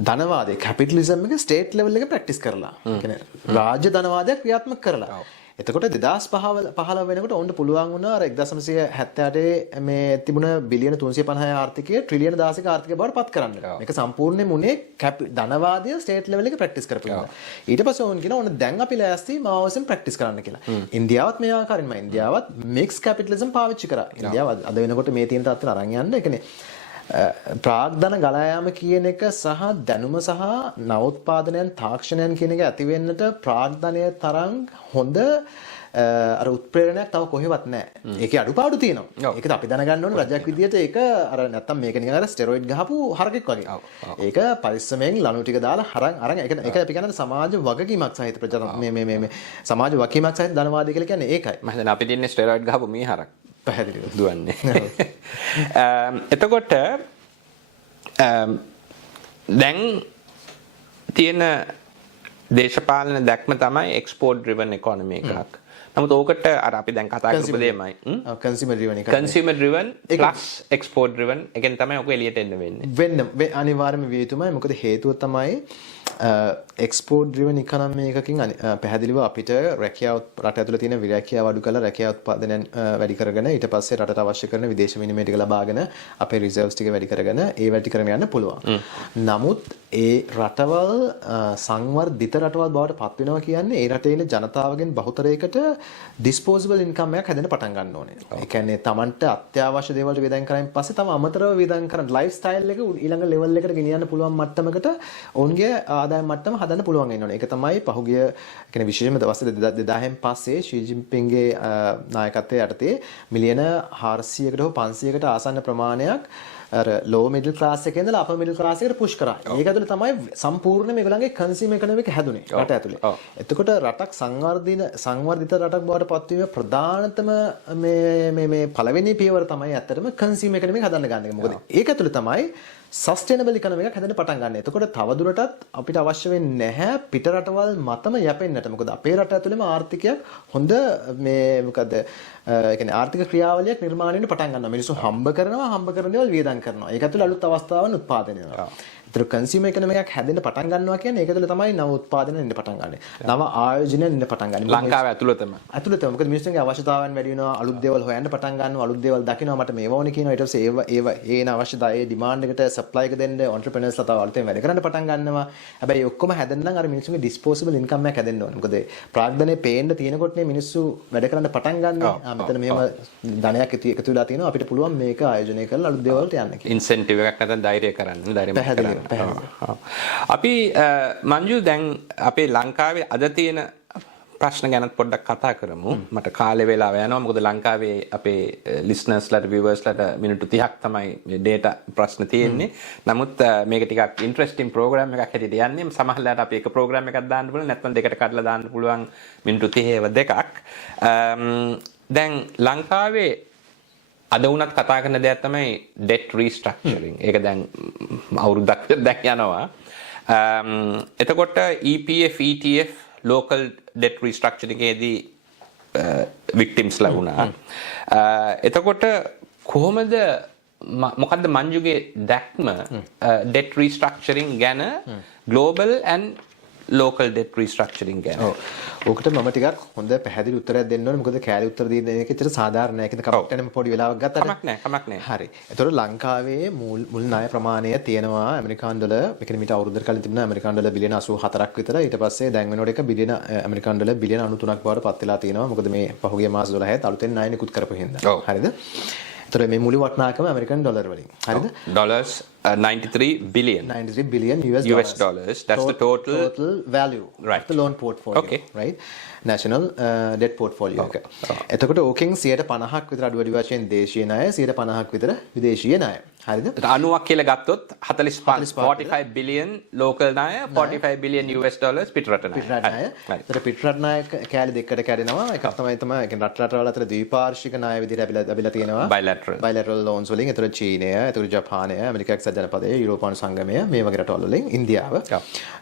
ධනවාදය කැපිටලිසම් එක ස්ටේට් ලෙවල් එක ප්‍රැක්ටිස් කරලා. ඒ කියන්නේ රාජ්‍ය ධනවාදයක් ක්‍රියාත්මක කරලා. එතකොට 2015 වෙනකොට ඔවුන්ට පුළුවන් වුණා අර 1978 මේ තිබුණ බිලියන 350 ආර්ථිකය ට්‍රිලියන 16ක ආර්ථිකය බවට පත් කරන්න. මේක සම්පූර්ණයෙන්ම උනේ ධනවාදය ස්ටේට් ලෙවල් එක ප්‍රැක්ටිස් කරපුවා. ඊට පස්සේ ඔවුන් කියනවා ඕන දැන් අපි ලෑස්ති මාවසින් ප්‍රැක්ටිස් කරන්න කියලා. ඉන්දියාවත් මේ ආකාරයෙන්ම ඉන්දියාවත් මික්ස් කැපිටලිසම් පාවිච්චි කරා. ඉන්දියාව අද වෙනකොට මේ තියෙන තත්ත්වෙට අරන් යන්න. ඒ කියන්නේ ප්‍රාග්ධන ගලා යාම කියන එක සහ දැනුම සහ නවෝත්පාදනයන් තාක්ෂණයන් කියන එක ඇති වෙන්නට ප්‍රාග්ධනය තරම් හොඳ අර උත්ප්‍රේරණයක් තව කොහෙවත් නැහැ. ඒකේ අඩුපාඩු තියෙනවා. ඒකත් අපි දැනගන්න ඕනේ රජයක් විදියට ඒක අර නැත්තම් මේක නිකන් අර ස්ටෙරොයිඩ් ගහපු හරකෙක් වගේ. ඒක පරිස්සමෙන් ලණු ටික දාලා අරන් ඒක අපි කියන්නේ සමාජ වගකීමක් සහිත මේ සමාජ වගකීමක් සහිත ධනවාදය කියලා කියන්නේ ඒකයි. මම හිතන්නේ අපි දින්නේ ස්ටෙරොයිඩ් ගහපු මේ හරක්. පැහැදිලිව දුවන්නේ. එතකොට දැන් තියෙන දේශපාලන දැක්ම තමයි එක්ස්පෝර්ට් ඩ්‍රිවන් ඉකොනොමි එකක්. නමුත් ඕකට අර අපි දැන් කතා කරපු දෙයමයි කන්සියුමර් ඩ්‍රිවන් එක. Consumer driven plus export driven එකෙන් තමයි ඔක එළියට එන්න වෙන්නේ. අනිවාර්යයෙන්ම විය යුතුමයි. මොකද හේතුව තමයි එක්ස්පෝර්ට් ඩ්‍රිවන් ඉකොනොමි එකකින් පැහැදිලිව අපිට රැකියාව රට ඇතුළේ තියෙන විරැකියාව අඩු කරලා රැකියාව උත්පාදනයන් වැඩි කරගෙන ඊට පස්සේ රටට අවශ්‍ය කරන විදේශ විනිමය ටික ලබාගෙන අපේ රිසර්ව්ස් ටික වැඩි කරගෙන ඒ වැඩි කරගෙන යන්න පුළුවන්. නමුත් ඒ රටවල් සංවර්ධිත රටවල් බවට පත් වෙනවා කියන්නේ ඒ රටේ ඉන්න ජනතාවගෙන් බහුතරයකට ඩිස්පෝසබල් ඉන්කම් එකක් හැදෙන්න පටන් ගන්න ඕනේ. ඒ කියන්නේ Tamanට අත්‍යවශ්‍ය දේවල් වලට වියදම් කරායින් පස්සේ තම අමතරව වියදම් කරන ලයිෆ් ස්ටයිල් එක ඊළඟ ලෙවල් එකට ගෙනියන්න පුළුවන් මට්ටමකට ඔවුන්ගේ ආදායම් මට්ටම හදන්න පුළුවන් වෙන්න ඕනේ. ඒක තමයි පහුගිය කියන්නේ විශේෂයෙන්ම දවස් 2000න් පස්සේ ෂී ජින්පින්ගේ නායකත්වයේ යටතේ මිලියන 400කට හෝ 500කට ආසන්න ප්‍රමාණයක් අර ලෝ මිඩල් ක්ලාස් එකේ ඉඳලා අපර් මිඩල් ක්ලාස් එකට පුෂ් කරා. ඒක ඇතුලේ තමයි සම්පූර්ණ මේගොල්ලන්ගේ කන්සියුමර් ඉකොනොමි එක හැදුනේ රට ඇතුලේ. එතකොට රටක් සංවර්ධිත රටක් බවට පත්වීමේ ප්‍රධානතම මේ පළවෙනි පියවර තමයි ඇත්තටම කන්සියුමර් ඉකොනොමි එක හදන්න ගන්න එක. මොකද ඒක ඇතුලේ තමයි සස්ටේනබල් ඉකොනොමි එකක් හැදෙන්න පටන් ගන්න. එතකොට තවදුරටත් අපිට අවශ්‍ය වෙන්නේ නැහැ පිට රටවල් මතම යැපෙන්නට. මොකද අපේ රට ඇතුළේම ආර්ථිකයක් හොඳ මේ මොකද ඒ කියන්නේ ආර්ථික ක්‍රියාවලියක් නිර්මාණය වෙන්න පටන් ගන්නවා. මිනිස්සු හම්බ කරන දේවල් වියදම් කරනවා. ඒක ඇතුළේ අලුත් අවස්ථාවන් උත්පාදනය වෙනවා. ඒතර කන්සියුමර් ඉකොනොමි එකක් හැදෙන්න පටන් ගන්නවා කියන්නේ ඒක ඇතුළේ තමයි නව උත්පාදන එන්න පටන් ගන්න. නව ආයෝජන එන්න පටන් ගන්න. ලංකාව ඇතුළතම. මොකද මිනිස්සුන්ගේ අවශ්‍යතාවයන් වැඩි වෙනවා. අලුත් දේවල් හොයන්න පටන් ගන්නවා. අලුත් දේවල් දකිනවා. මට මේව ඕනේ කියනවා. ඊට පස්සේ ඒන අවශ්‍යතාවය ඒ ඩිමාන්ඩ් එකට සප්ලයි එක දෙන්න ඔන්ටර්ප්‍රෙනර්ස්ලා තව අලුතෙන් වැඩ කරන්න පටන් ගන්නවා. හැබැයි ඔක්කොම හැදෙන්න නම් අර මිනිස්සුන්ගේ ඩිස්පෝසබල් ඉන්කම් එකක් හැදෙන්න ඕනේ. මොකද ප්‍රාග්ධනයේ පේන්න තියෙනකොටනේ මිනිස්සු වැඩ කරන්න පටන් ගන්නවා. මෙතන මෙහෙම ධනයක් එකතු වෙලා තියෙනවා. අපිට පුළුවන් මේක ආයෝජනය කරලා අලුත් දේවල් වලට යන්න කියලා. ඉන්සෙන්ටිව් එකක් නැත්නම් ධෛර්යය කරන්න. ධෛර්යය අපි මංජු දැන් අපේ ලංකාවේ අද තියෙන ප්‍රශ්න ගැන පොඩ්ඩක් කතා කරමු. මට කාලේ වෙලාව යනවා. මොකද ලංකාවේ අපේ ලිස්නර්ස්ලාට විවර්ස්ලාට මිනිත්තු 30ක් තමයි මේ data ප්‍රශ්න තියෙන්නේ. නමුත් මේක ටිකක් ඉන්ටරෙස්ටිං ප්‍රෝග්‍රෑම් එකක් හැටියට යන්නේ. සමහරවිට අපි එක ප්‍රෝග්‍රෑම් එකක් දාන්න පුළුවන්. නැත්නම් දෙකට කඩලා දාන්න පුළුවන් මිනිත්තු 30 දෙකක්. දැන් ලංකාවේ අද වුණත් කතා කරන දෙයක් තමයි debt restructuring. ඒක දැන් අවුරුද්දක් දැන් යනවා. එතකොට EPF ETF local debt restructuring එකේදී victims ලා වුණා. එතකොට කොහොමද මොකද්ද මංජුගේ දැක්ම debt restructuring ගැන global and local debt restructuring ගැන? ඔකට මම ටිකක් හොඳ පැහැදිලි උත්තරයක් දෙන්න ඕනේ. මොකද කෑලි උත්තර දෙන්න එක ඇත්තට සාධාරණ නෑ. ඒකද කමක් නැහැ පොඩි වෙලාවක් ගත්තට. කමක් නෑ. හරි. ඒතකොට ලංකාවේ මුල් ණය ප්‍රමාණය තියෙනවා ඇමරිකානු ඩොලර් මේක මීට අවුරුද්දකට කලින් තිබුණා ඇමරිකානු ඩොලර් බිලියන 84ක් විතර. ඊට පස්සේ දැන් වෙනකොට එක බිලියන ඇමරිකානු ඩොලර් බිලියන 93ක් බවට පත් වෙලා තියෙනවා. මොකද මේ පහුගිය මාස 12 අලුතෙන් ණය නිකුත් කරපු හින්දා. හරිද? ඒතර මේ මුළු වටිනාකම ඇමරිකන් ඩොලර් වලින්. හරිද? Dollars 93 billion. 93 billion US dollars. That's the total value right. of the loan portfolio. Okay. Right? National debt portfolio එක. එතකොට ඕකෙන් 50ක් විතර අඩු වැඩි වශයෙන් දේශීය ණය 50ක් විතර විදේශීය ණය. හරිද? 90ක් කියලා ගත්තොත් 45 billion local ණය 45 billion US dollars පිටරට ණය. පිටරට ණය. ඒතර පිටරට ණය කෑලි දෙකකට කැඩෙනවා. එකක් තමයි කියන්නේ රටවල් අතර ද්විපාර්ශ්වික ණය විදිහට ලැබිලා තියෙනවා. bilateral loans වලින්. ඒතර චීනය, ඒතර ජපානය, ඇමරිකා එක්සත් ජනපදය, යුරෝපානු සංගමය මේ වගේ රටවල් වලින් ඉන්දියාව.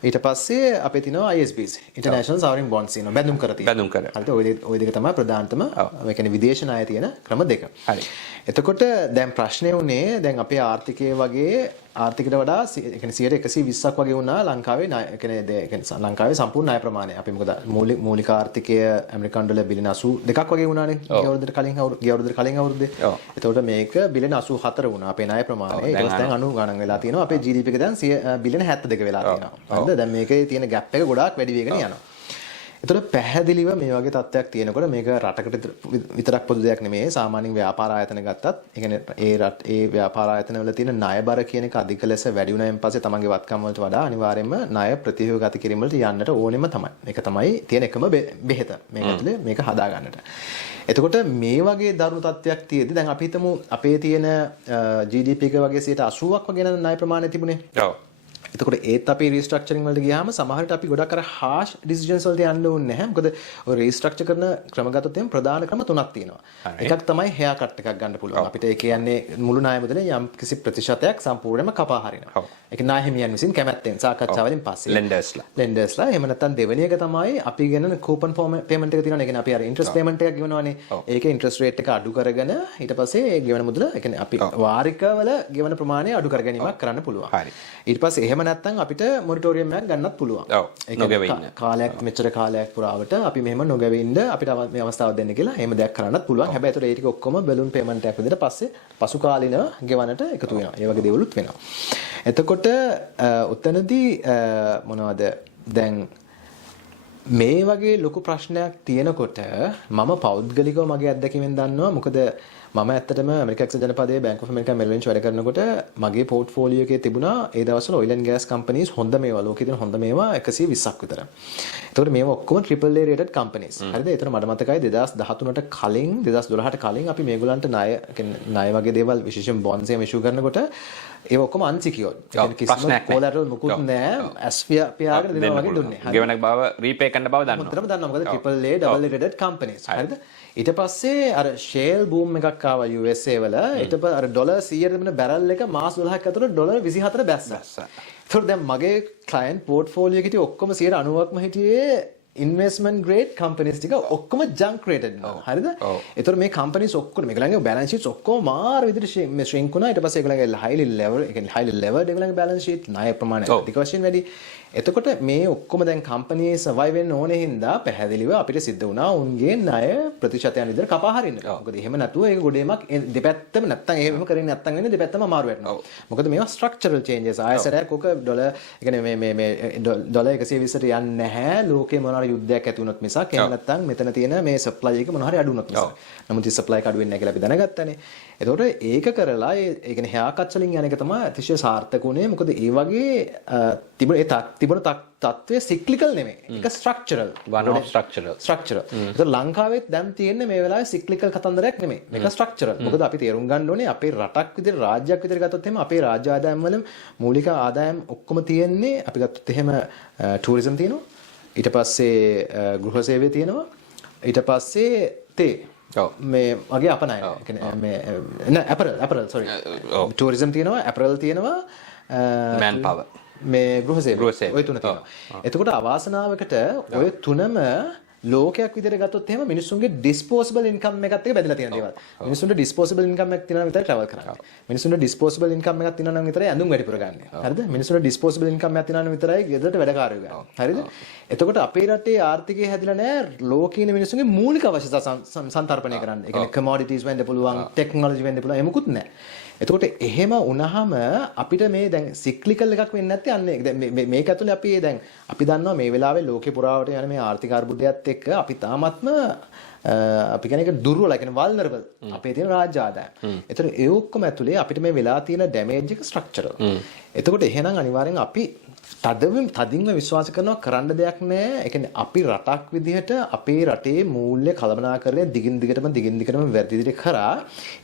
ඊට පස්සේ අපේ තියෙනවා ISBs International Sovereign Bonds තියෙනවා. බැඳුම් කර තියෙනවා. හරිද? ওই දෙක තමයි ප්‍රධානතම ඒ කියන්නේ විදේශ ණය තියෙන ක්‍රම දෙක. හරි. එතකොට දැන් ප්‍රශ්නේ උනේ දැන් අපේ ආර්ථිකයේ වගේ ආර්ථිකයට වඩා ඒ කියන්නේ 120ක් වගේ වුණා ලංකාවේ ණය ඒ කියන්නේ ලංකාවේ සම්පූර්ණ ණය ප්‍රමාණය. අපි මොකද මූලික ආර්ථිකය ඇමරිකන් ඩොලර් බිලියන 82ක් වගේ වුණානේ. ගිය අවුරුද්දට කලින් අවුරුද්දේ. එතකොට මේක බිලියන 84 වුණා අපේ ණය ප්‍රමාණය. ඊට පස්සේ දැන් 90 ගණන් වෙලා තියෙනවා. අපේ GDP එක දැන් බිලියන 72 වෙලා තියෙනවා. හරිද? දැන් මේකේ තියෙන ගෑප් එක ගොඩාක් වැඩි වෙගෙන යනවා. ඒතර පැහැදිලිව මේ වගේ තත්ත්වයක් තියෙනකොට මේක රටකට විතරක් පොදු දෙයක් නෙමෙයි සාමාන්‍ය ව්‍යාපාර ආයතන ගත්තත් ඒ කියන්නේ ඒ ව්‍යාපාර ආයතන වල තියෙන ණය බර කියන එක අධික ලෙස වැඩි වුණායින් පස්සේ තමන්ගේ වත්කම් වලට වඩා අනිවාර්යයෙන්ම ණය ප්‍රතිව්‍යුහගත කිරීම වලට යන්නට ඕනෙම තමයි. මේක තමයි තියෙන එකම බෙහෙත. මේක ඇතුලේ මේක හදා ගන්නට. එතකොට මේ වගේ දරුණු තත්ත්වයක් තියෙද්දි දැන් අපි හිතමු අපේ තියෙන GDP එක වගේ 80ක් වගේ යන ණය ප්‍රමාණය තිබුණේ. ඔව්. එතකොට ඒත් අපි රීස්ට්‍රක්චරින් වලට ගියාම සමහරවිට අපි ගොඩක් අර harsh decisions වලට යන්න ඕනේ නැහැ. මොකද ඔය රීස්ට්‍රක්චර් කරන ක්‍රම ගත්තොත් එම් ප්‍රධාන ක්‍රම තුනක් තියෙනවා. එකක් තමයි hair cut එකක් ගන්න පුළුවන්. අපිට ඒ කියන්නේ මුළු ණය මුදලේ යම් කිසි ප්‍රතිශතයක් සම්පූර්ණයෙන්ම කපා හරිනවා. ඒක ණය හිමියන් විසින් කැමැත්තෙන් සාකච්ඡාවලින් පස්සේ lenders ලා එහෙම නැත්නම් දෙවෙනි එක තමයි අපි ගෙනන coupon payment එක තියෙනවා. ඒ කියන්නේ අපි අර interest payment එකක් ගෙවනවානේ. ඒකේ interest rate එක අඩු කරගෙන ඊට පස්සේ ඒ ගෙවන මුදල ඒ කියන්නේ අපි වාරිකවල ගෙවන ප්‍රමාණය අඩු කර ගැනීමක් කරන්න පුළුවන්. හරි. ඊට පස්සේ එහෙම නැත්නම් අපිට මොනිටෝරියම් එකක් ගන්නත් පුළුවන්. ඔව්. නොගෙවෙන්න. කාලයක් මෙච්චර කාලයක් පුරාවට අපි මෙහෙම නොගෙවෙන්න අපිට මේ අවස්ථාව දෙන්න කියලා එහෙම දෙයක් කරන්නත් පුළුවන්. හැබැයි ඒතර ඒ ටික ඔක්කොම බැලුන් පේමන්ට් එකක් විදිහට පස්සේ පසු කාලිනව ගෙවන්නට එකතු වෙනවා. ඒ වගේ දේවලුත් වෙනවා. එතකොට උතනදී මොනවද දැන් මේ වගේ ලොකු ප්‍රශ්නයක් තියෙනකොට මම පෞද්ගලිකව මගේ අත්දැකීමෙන් දන්නවා. මොකද මම ඇත්තටම ඇමරිකා එක්සත් ජනපදයේ බැංක් ඔෆ් ඇමරිකා මෙරිල් ලෙන්ච් වැඩ කරනකොට මගේ පෝර්ට්ෆෝලියෝ එකේ තිබුණා ඒ දවස්වල ඔයිල් ඇන්ඩ් ගෑස් කම්පනීස් හොඳ මේවා ලෝකේ තියෙන හොඳ මේවා 120ක් විතර. ඒතකොට මේවා ඔක්කොම AAA rated companies. හරිද? ඒතර මට මතකයි 2013ට කලින් 2012ට කලින් අපි මේගොල්ලන්ට ණය වගේ දේවල් විශේෂයෙන් bonds එහෙම ඉෂුව කරනකොට ඒ ඔක්කොම unsecured. ඒ කියන්නේ කිසිම collateral මුකුත් නැහැ. ඇස් පියාගෙන දෙනවා වගේ දුන්නේ. ගෙවනක් බව රීපේ කරන බව දන්නවා. මුතරම දන්නවා. මොකද triple A double rated companies. හරිද? ඊට පස්සේ අර shale boom එකක් ආවා USA වල. ඊට පස්සේ අර ඩොලර් 100ට තිබෙන බැරල් එක මාස 12ක් ඇතුළත ඩොලර් 24ට බැස්සා. ඒතකොට දැන් මගේ client portfolio එකේ ඔක්කොම 90%ක්ම හිටියේ investment grade companies ටික ඔක්කොම junk rated නවා. හරිද? ඒතකොට මේ companies ඔක්කොම මේගොල්ලන්ගේ balance sheets ඔක්කොම මාර විදිහට shrink වුණා. ඊට පස්සේ ඒගොල්ලන්ගේ highly levered ඒගොල්ලන්ගේ balance sheet ණය ප්‍රමාණය ටික වශයෙන් වැඩි. එතකොට මේ ඔක්කොම දැන් company survive වෙන්න ඕනේ හින්දා පැහැදිලිව අපිට සිද්ධ වුණා උන්ගේ ණය ප්‍රතිශතයන් විතර කපා හරින්න. මොකද එහෙම නැතුව ඒක ගොඩේමක් දෙපැත්තම නැත්තම් එහෙම කරන්නේ නැත්තම් වෙන්නේ දෙපැත්තම අමාරු වෙනවා. මොකද මේවා structural changes. ආයසරයක් ඔක ඩොලර් කියන්නේ මේ ඩොලර් 120ට යන්නේ නැහැ. ලෝකේ මොනවා හරි යුද්ධයක් ඇති වුණොත් මිසක් එහෙම නැත්තම් මෙතන තියෙන මේ supply එක මොනවා හරි අඩු වුණොත් මිසක්. නමුත් මේ supply එක අඩු වෙන්නේ නැහැ කියලා අපි දැනගත්තානේ. එතකොට ඒක කරලා ඒ කියන්නේ haircuts වලින් යන එක තමයි අතිශය සාර්ථක උනේ. මොකද ඒ වගේ තිබුණ තත්ත්වයේ cyclical නෙමෙයි. ඒක structural. one of structural. ඒක ලංකාවෙත් දැන් තියෙන්නේ මේ වෙලාවේ cyclical කතන්දරයක් නෙමෙයි. මේක structural. මොකද අපි තේරුම් ගන්න ඕනේ අපේ රටක් විදිහට රාජ්‍යයක් විදිහට ගත්තොත් එහෙම අපේ රාජ්‍ය ආදායම් වල මූලික ආදායම් ඔක්කොම තියෙන්නේ අපි ගත්තොත් එහෙම tourism තියෙනවා. ඊට පස්සේ ගෘහ සේවය තියෙනවා. ඊට පස්සේ තේ මේ වගේ අපනය. ඒ කියන්නේ මේ apparel sorry. tourism තියෙනවා, apparel තියෙනවා, manpower මේ ගෘහ සේවය ඔය තුන තියෙනවා. එතකොට අවාසනාවකට ඔය තුනම ලෝකයක් විදිහට ගත්තොත් එහෙම මිනිස්සුන්ගේ disposable income එකත් එක්ක බැඳලා තියෙන දේවල්. මිනිස්සුන්ට disposable income එකක් තියෙනවා නම් විතරයි travel කරන්නේ. මිනිස්සුන්ට disposable income එකක් තියෙනවා නම් විතරයි ඇඳුම් වැඩිපුර ගන්න. හරිද? මිනිස්සුන්ට disposable income එකක් තියෙනවා නම් විතරයි ගෙදරට වැඩකාරයෝ ගන්න. හරිද? එතකොට අපේ රටේ ආර්ථිකය හැදිලා නැහැ ලෝකීය මිනිස්සුන්ගේ මූලික අවශ්‍යතා සන්තරපණය කරන්න. ඒ කියන්නේ commodities වෙන්න පුළුවන්, technology වෙන්න පුළුවන්, එමුකුත් නැහැ. එතකොට එහෙම වුණාම අපිට මේ දැන් සික්ලිකල් එකක් වෙන්නේ නැත්තේ අන්න ඒක. දැන් මේක ඇතුලේ අපි දැන් අපි දන්නවා මේ වෙලාවේ ලෝකේ පුරාවට යන මේ ආර්ථික අර්බුදයත් එක්ක අපි තාමත්ම අපි කියන එක දුර්වල, කියන්නේ vulnerable. අපේ තියෙන රාජ්‍ය ආදායම්. එතකොට ඒ ඔක්කොම ඇතුලේ අපිට මේ වෙලා තියෙන damage එක structural. එතකොට එහෙනම් අනිවාර්යෙන් අපි තදින්ම විශ්වාස කරනවා කරන්න දෙයක් නැහැ. ඒ කියන්නේ අපි රටක් විදිහට අපේ රටේ මූල්‍ය කළමනාකරණය දිගින් දිගටම වැඩි විදිහට කරා.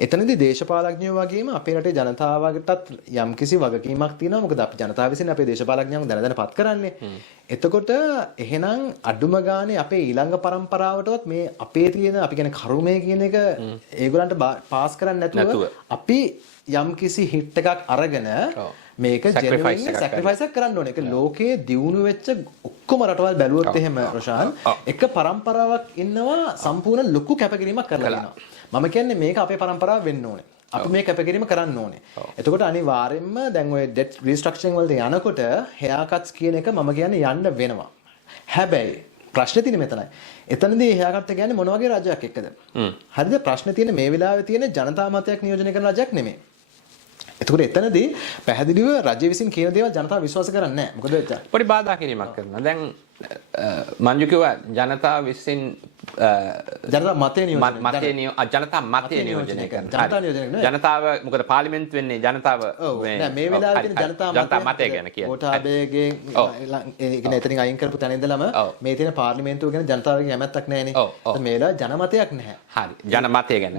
එතනදී දේශපාලඥයෝ වගේම අපේ රටේ ජනතාවකටත් යම්කිසි වගකීමක් තියෙනවා. මොකද අපි ජනතාව විසින් අපේ දේශපාලඥයන් දැනපත් කරන්නේ. එතකොට එහෙනම් අඩුම ගානේ අපේ ඊළඟ පරම්පරාවටවත් මේ අපේ තියෙන අපි කියන්නේ කර්මය කියන එක ඒගොල්ලන්ට පාස් කරන්නේ නැතුව අපි යම්කිසි හිට් එකක් අරගෙන මේක ජෙනුයින්ලි සැක්‍රිෆයිස් එකක් කරන්න ඕනේ. ඒක ලෝකයේ දියුණු වෙච්ච ඔක්කොම රටවල් බැලුවොත් එහෙම රොෂාන් එක පරම්පරාවක් ඉන්නවා සම්පූර්ණ ලොකු කැපකිරීමක් කරලා ඉන්නවා. මම කියන්නේ මේක අපේ පරම්පරාව වෙන්න ඕනේ. අපි මේ කැපකිරීම කරන්න ඕනේ. එතකොට අනිවාර්යෙන්ම දැන් ඔය debt restructuring වලට යනකොට haircuts කියන එක මම කියන්නේ යන්න වෙනවා. හැබැයි ප්‍රශ්නේ තියෙන්නේ මෙතනයි. එතනදී haircut එක කියන්නේ මොන වගේ රාජ්‍යයක් එක්කද? හරිද? ප්‍රශ්නේ තියෙන්නේ මේ වෙලාවේ තියෙන ජනතා මතයක් නියෝජනය කරන රාජ්‍යයක් නෙමෙයි. එතකොට එතනදී පැහැදිලිව රජය විසින් කියන දේවල් ජනතාව විශ්වාස කරන්නේ නැහැ. මොකද පොඩි බාධා කිරීමක් කරනවා. දැන් මංජු කිව්වා ජනතාව විසින් ජනතා මතය නියෝජනය කරනවා. ජනතාව මොකද පාර්ලිමේන්තු වෙන්නේ ජනතාව මේ වෙලාවේ තියෙන ජනතා මතය ගැන කියන්නේ. ගෝඨාභයගේ ඒ එතනින් අයින් කරපු තැන ඉඳලම මේ තියෙන පාර්ලිමේන්තුව ගැන ජනතාවගේ කැමැත්තක් නැහැනේ. මේ වෙලාවේ ජනමතයක් නැහැ. හරි. ජනමතය ගැන.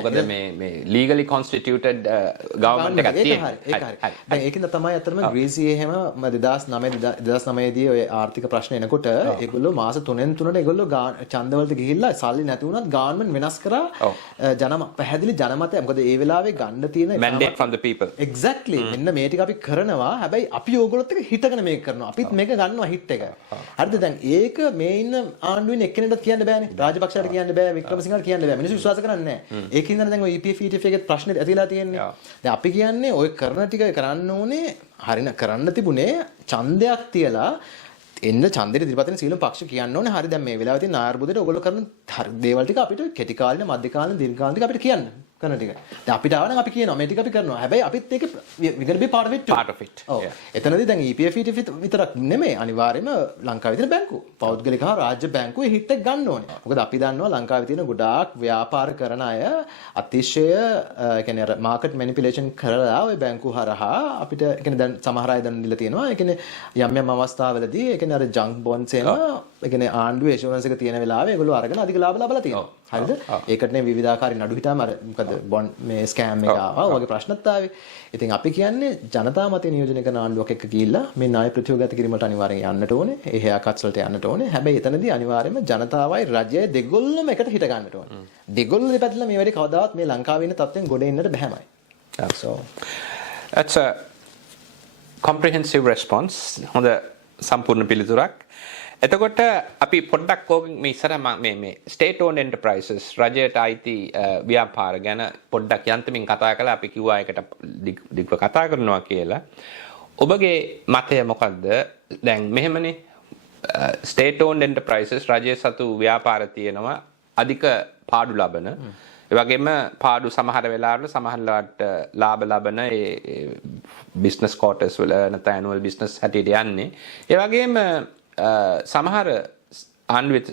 මොකද මේ legally constituted government එකක් තියෙනවා. ඒක හරි. දැන් ඒකින්ද තමයි අතරම ග්‍රීසියේ එහෙම 2009 දී ඔය ආර්ථික ප්‍රශ්න එනකොට ඒගොල්ලෝ මාස 3න් 3ට ඒගොල්ලෝ ඡන්දවලට ගිහිල්ලා සල්ලි නැති වුණත් ගවර්න්මන්ට් වෙනස් කරා පැහැදිලි ජනමතය. මොකද ඒ වෙලාවේ ගන්න තියෙන mandate from the people. exactly. මෙන්න මේ ටික අපි කරනවා. හැබැයි අපි ඕගොල්ලොත් එක්ක හිටගෙන මේක කරනවා. අපිත් මේක ගන්නවා හිට් එක. හරිද? දැන් ඒක මේ ඉන්න ආණ්ඩුවේ එක්කෙනෙක්ට කියන්න බෑනේ. රාජපක්ෂට කියන්න බෑ, වික්‍රමසිංහට කියන්න බෑ. මිනිස්සු විශ්වාස කරන්නේ නැහැ. ඒකින්ද දැන් ඔය EPF ETF එකේ ප්‍රශ්නේ ඇතිලා තියෙන්නේ. දැන් අපි කියන්නේ ඔය කරන ටික කරන්න ඕනේ. හරින කරන්න තිබුණේ ඡන්දයක් තියලා එන්න ඡන්දෙට ඉදිරිපත් වෙන සීලම් පක්ෂ කියන්න ඕනේ. හරි දැන් මේ වෙලාවේ තියෙන නායර්බුදේට ඔයගොල්ලෝ කරන දේවල් ටික අපිට කෙටි කාලින, මධ්‍ය කාලින, දීර්ඝ කාලින ටික අපිට කියන්න. කරන ටික. දැන් අපිට ආවනම් අපි කියනවා මේ ටික අපි කරනවා. හැබැයි අපිත් ඒක we gonna be part of it too. part of it. ඔව්. එතනදී දැන් EPF විතරක් නෙමෙයි අනිවාර්යයෙන්ම ලංකාවේ තියෙන බැංකුව. පෞද්ගලික හා රාජ්‍ය බැංකුවේ හිට් එක ගන්න ඕනේ. මොකද අපි දන්නවා ලංකාවේ තියෙන ගොඩාක් ව්‍යාපාර කරන අය අතිශය කියන්නේ අර මාකට් මැනිපියුලේෂන් කරලා ওই බැංකුව හරහා අපිට කියන්නේ දැන් සමහර අය දැන් දීලා තියෙනවා. ඒ කියන්නේ යම් අවස්ථාවලදී ඒ කියන්නේ අර ජංක් බොන්ඩ්ස් එන ඒ කියන්නේ ආණ්ඩුවේ ඉන්ෂුරන්ස් එක තියෙන වෙලාවේ ඒගොල්ලෝ අරගෙන අධික ලාභ ලබලා තියෙනවා. හරිද? ඒකටනේ විවිධාකාරී නඩු හිටාම අර මොකද බොන්ඩ් මේ ස්කෑම් එක ආවා. ඔයගේ ප්‍රශ්නත් ආවේ. ඉතින් අපි කියන්නේ ජනතා මතය නියෝජනය කරන ආණ්ඩුවක් එක්ක ගිහිල්ලා මේ ණය ප්‍රතියෝගත කිරීමට අනිවාර්යෙන් යන්නට ඕනේ. ඒ හේයා කට්ස් වලට යන්නට ඕනේ. හැබැයි එතනදී අනිවාර්යයෙන්ම ජනතාවයි රජයයි දෙගොල්ලම එකට හිට ගන්නට ඕනේ. දෙගොල්ලෝ දෙපැත්තට මේ වැඩේ කවදාවත් මේ ලංකාවේ ඉන්න තත්ත්වෙන් ගොඩ එන්නට බැහැමයි. So that's a comprehensive response. හොඳ සම්පූර්ණ පිළිතුරක්. එතකොට අපි පොඩ්ඩක් ඕකෙන් මේ ඉස්සර මේ state owned enterprises රජයට අයිති ව්‍යාපාර ගැන පොඩ්ඩක් යන්තමින් කතා කළා. අපි කිව්වා ඒකට දිග්ව කතා කරනවා කියලා. ඔබගේ මතය මොකක්ද? දැන් මෙහෙමනේ state owned enterprises රජයේ සතු ව්‍යාපාර තියෙනවා අධික පාඩු ලබන. ඒ වගේම පාඩු සමහර වෙලාවල සමහරලාට ලාභ ලබන ඒ business quarters වල නැත්නම් annual business හැටියට යන්නේ. ඒ වගේම සමහර ආණ්ඩුවේ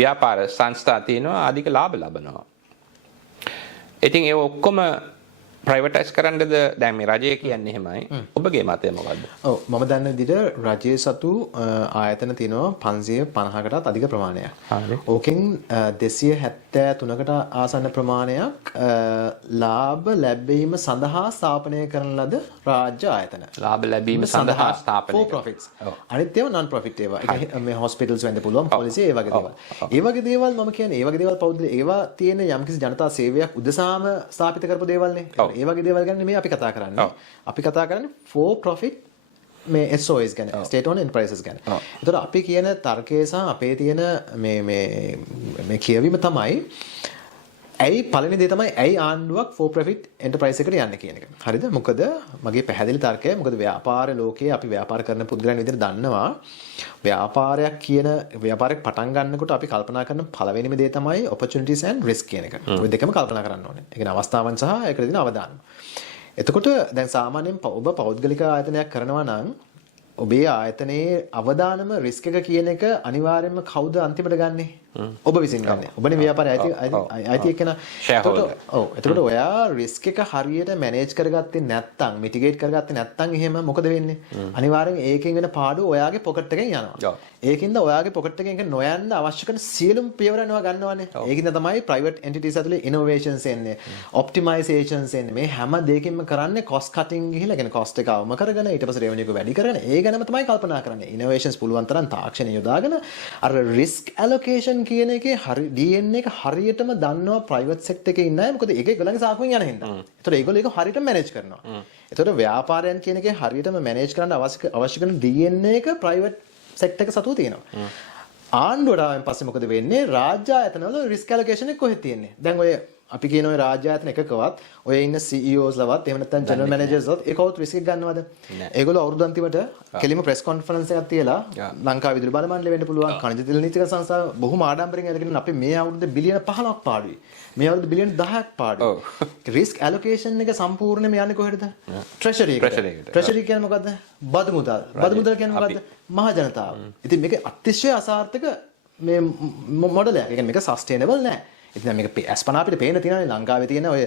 ව්‍යාපාර සංස්ථා තියෙනවා අධික ලාභ ලබනවා. ඉතින් ඒ ඔක්කොම ප්‍රයිවටයිස් කරන්නද දැන් මේ රජය කියන්නේ එහෙමයි. ඔබගේ මතය මොකද්ද? ඔව් මම දන්න විදිහට රජයේ සතු ආයතන තියෙනවා 550කටත් අධික ප්‍රමාණයක්. හරි. ඕකෙන් 273කට ආසන්න ප්‍රමාණයක් ලාභ ලැබීම සඳහා ස්ථාපනය කරන ලද රාජ්‍ය ආයතන. ලාභ ලැබීම සඳහා ස්ථාපනය for profits. අනිත් ඒවා non profit ඒවා. ඒක මේ hospitals වෙන්න පුළුවන් policy ඒ වගේ දේවල්. ඒ වගේ දේවල් මම කියන්නේ ඒ වගේ දේවල් පෞද්ගලික ඒවා තියෙන යම්කිසි ජනතා සේවයක් උදෙසාම ස්ථාපිත කරපු දේවල්නේ. ඒ වගේ දේවල් ගැන මේ අපි කතා කරන්නේ. අපි කතා කරන්නේ for profit මේ SOEs ගැන state owned enterprises ගැන. ඒතකොට අපි කියන තර්කය සහ අපේ තියෙන මේ කියවීම තමයි ඇයි පළවෙනි දේ තමයි ඇයි ආණ්ඩුවක් for profit enterprise එකට යන්නේ කියන එක. හරිද? මොකද මගේ පැහැදිලි තර්කය මොකද ව්‍යාපාර ලෝකයේ අපි ව්‍යාපාර කරන පුද්ගලයන් විදිහට දන්නවා ව්‍යාපාරයක් පටන් ගන්නකොට අපි කල්පනා කරන පළවෙනිම දේ තමයි opportunities and risk කියන එක. ඔය දෙකම කල්පනා කරන්න ඕනේ. ඒ කියන්නේ අවස්ථාවන් සහ ඒකට දෙන අවදානම. එතකොට දැන් සාමාන්‍යයෙන් ඔබ පෞද්ගලික ආයතනයක් කරනවා නම් ඔබේ ආයතනයේ අවදානම රිස්ක් එක කියන එක අනිවාර්යයෙන්ම කවුද අන්තිමට ගන්නෙ? ඔබ විසින් ගන්නෙ. ඔබනේ ව්‍යාපාරයේ අයිති එක්කෙනා. ඔව්. එතකොට ඔයා රිස්ක් එක හරියට මැනේජ් කරගත්තේ නැත්නම්, මිටිගේට් කරගත්තේ නැත්නම් එහෙම මොකද වෙන්නේ? අනිවාර්යෙන් ඒකෙන් වෙන පාඩුව ඔයාගේ පොකට් එකෙන් යනවා. ඒකින්ද ඔයාගේ පොකට් එකෙන් නොයන්න අවශ්‍ය කරන සියලුම පියවර යනවා ගන්නවානේ. ඒකින්ද තමයි private entities ඇතුලේ innovations එන්නේ, optimizations එන්නේ. මේ හැම දෙයකින්ම කරන්නේ cost cutting ගිහිල්ලා, කියන්නේ cost එක අවම කරගෙන ඊට පස්සේ revenue එක වැඩි කරගෙන ඒ ගැනම තමයි කල්පනා කරන්නේ. innovations පුළුවන් තරම් තාක්ෂණය යොදාගෙන අර risk allocation කියන එකේ හරි DNA එක හරියටම දන්නවා private sector එකේ ඉන්න අය. මොකද ඒක ඒගොල්ලන්ගේ සාකුවෙන් යන හින්දා. ඒතකොට ඒගොල්ලෝ ඒක හරියට manage කරනවා. ඒතකොට ව්‍යාපාරයන් කියන එකේ හරියටම manage කරන්න අවශ්‍ය කරන DNA එක private sector එක සතුව තියෙනවා. ආණ්ඩුවට ආවෙන් පස්සේ මොකද වෙන්නේ? රාජ්‍ය ආයතනවල risk allocation එක කොහෙද තියෙන්නේ? දැන් ඔය අපි කියන ඔය රාජ්‍ය ආයතන එකකවත් ඔය ඉන්න CEOs ලවත් එහෙම නැත්නම් general managers ලවත් ඒ කවුරුත් risk එක ගන්නවද? ඒගොල්ලෝ අවුරුදු අන්තිමට කෙලිම press conference එකක් තියලා ලංකාවේ විදුලි බල මණ්ඩලය වෙන්න පුළුවන් කණිජ තෙල් නීතික සංස්ථාව බොහොම ආඩම්බරෙන් අරගෙන අපි මේ අවුරුද්දේ බිලියන 15ක් පාඩුයි. මේ අවුරුද්දේ බිලියන 10ක් පාඩුයි. risk allocation එක සම්පූර්ණයෙන්ම යන්නේ කොහෙටද? treasury එකට. treasury කියන්නේ මොකද්ද? බදු මුදල්. බදු මුදල් කියන්නේ මොකද්ද? මහ ජනතාව. ඉතින් මේක අතිශය අසාර්ථක මේ මොඩලයක්. ඒ කියන්නේ මේක sustainable නෑ. ඉතින් මේක අස්පනා අපිට පේන තියෙනනේ ලංකාවේ තියෙන ඔය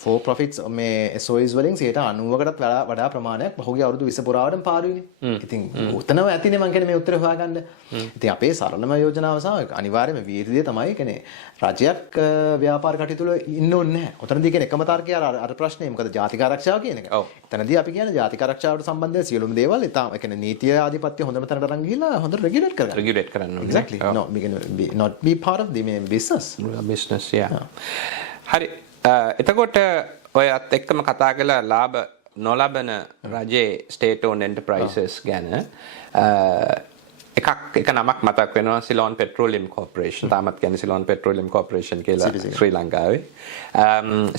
for profits මේ SOEs වලින් 90%කටත් වඩා ප්‍රමාණයක් පහුගිය අවුරුදු 20 පුරාවටම පාඩුයිනේ. ඉතින් උතනම ඇතිනේ මං කියන්නේ මේ උත්තර හොයාගන්න. ඉතින් අපේ සරලම යෝජනාව සහ අනිවාර්යයෙන්ම වීර්යය තමයි කියන්නේ රජයක් ව්‍යාපාර කටයුතු වල ඉන්න ඕනේ නැහැ. උතනදී කියන එකම තර්කය අර ප්‍රශ්නේ මොකද ජාතික ආරක්ෂාව කියන එක. එතනදී අපි කියන්නේ ජාතික ආරක්ෂාවට සම්බන්ධ සියලුම දේවල් ඒ කියන්නේ නීතිය ආධිපත්‍ය හොඳම තැනට අරන් ගිහිල්ලා හොඳට රෙගියුලේට් කරගන්න. රෙගියුලේට් කරන්න ඕනේ. Exactly. No, we can not be part of the business. Business, yeah. හරි. එතකොට ඔයත් එක්කම කතා කළා ලාභ නොලබන රජයේ state owned enterprises ගැන එක නමක් මතක් වෙනවා Ceylon Petroleum Corporation. තාමත් කියන්නේ Ceylon Petroleum Corporation කියලා ශ්‍රී ලංකාවේ.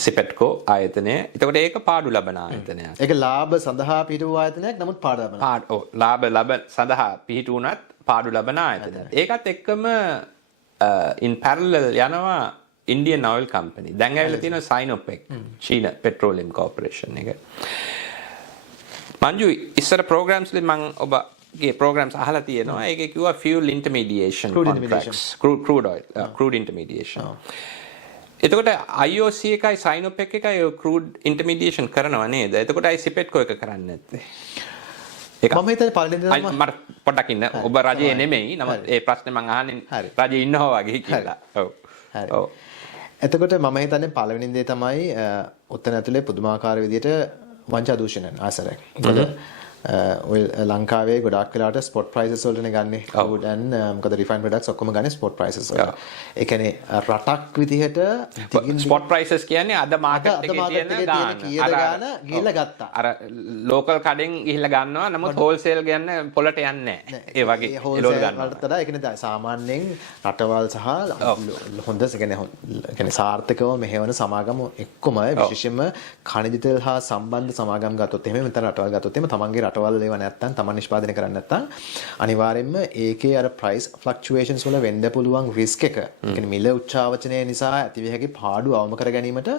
සිපෙට්කෝ ආයතනය. එතකොට ඒක පාඩු ලබන ආයතනයක්. ඒක ලාභ සඳහා පිහිටු ආයතනයක් නමුත් පාඩු ලබන. ලාභ සඳහා පිහිටු උනත් පාඩු ලබන ආයතනයක්. ඒකත් එක්කම in parallel යනවා Indian Oil Company. දැන් ඇවිල්ලා තියෙනවා Sinopec, China Petroleum Corporation එක. මංජු ඉස්සර programs වලින් මම ඔබගේ programs අහලා තියෙනවා. ඒකේ කිව්වා fuel intermediation contracts, crude oil, crude intermediation. එතකොට IOC එකයි Sinopec එකයි crude intermediation කරනව නේද? එතකොට ICPETCO එක කරන්නේ නැත්තේ. ඒක මම හිතන්නේ පළවෙනි දේ මට පොඩ්ඩක් ඉන්න ඔබ රජයේ නෙමෙයි නමුත් ඒ ප්‍රශ්නේ මම අහන්නේ රජයේ ඉන්නවා වගේ කියලා. ඔව්. හරි. ඔව්. එතකොට මම හිතන්නේ පළවෙනි දේ තමයි ඔතන ඇතුලේ පුදුමාකාර විදියට වංචා දූෂණයන් ආසරයක්. මොකද ඔය ලංකාවේ ගොඩාක් වෙලාවට ස්පොට් ප්‍රයිසස් වලටනේ ගන්නෙ. food and මොකද refined products ඔක්කොම ගන්නේ ස්පොට් ප්‍රයිසස් වලට. ඒ කියන්නේ රටක් විදිහට ස්පොට් ප්‍රයිසස් කියන්නේ අද මාකට් එකේ තියෙන ගාන ගිහිල්ලා ගත්තා. අර ලෝකල් කඩෙන් ගිහිල්ලා ගන්නවා නමුත් හෝල්සේල් ගන්න පොලට යන්නේ නැහැ. ඒ වගේ එළවලු ගන්නවා. වලට ඒ කියන්නේ සාමාන්‍යයෙන් රටවල් සහ හොඳ කියන්නේ සාර්ථකව මෙහෙවන සමාගම් එක්කම විශේෂයෙන්ම ඛනිජ තෙල් හා සම්බන්ධ සමාගම් ගත්තොත් එහෙම මෙතන රටවල් ගත්තොත් එහෙම තමන්ගේ රටවල් ඒවා නැත්තම් තමන් නිෂ්පාදනය කරන්නේ නැත්තම් අනිවාර්යයෙන්ම ඒකේ අර ප්‍රයිස් ෆ්ලක්චුේෂන්ස් වල වෙන්න පුළුවන් රිස්ක් එක ඒ කියන්නේ මිල උච්චාවචනය නිසා ඇති වෙ හැකි පාඩු අවම කර ගැනීමට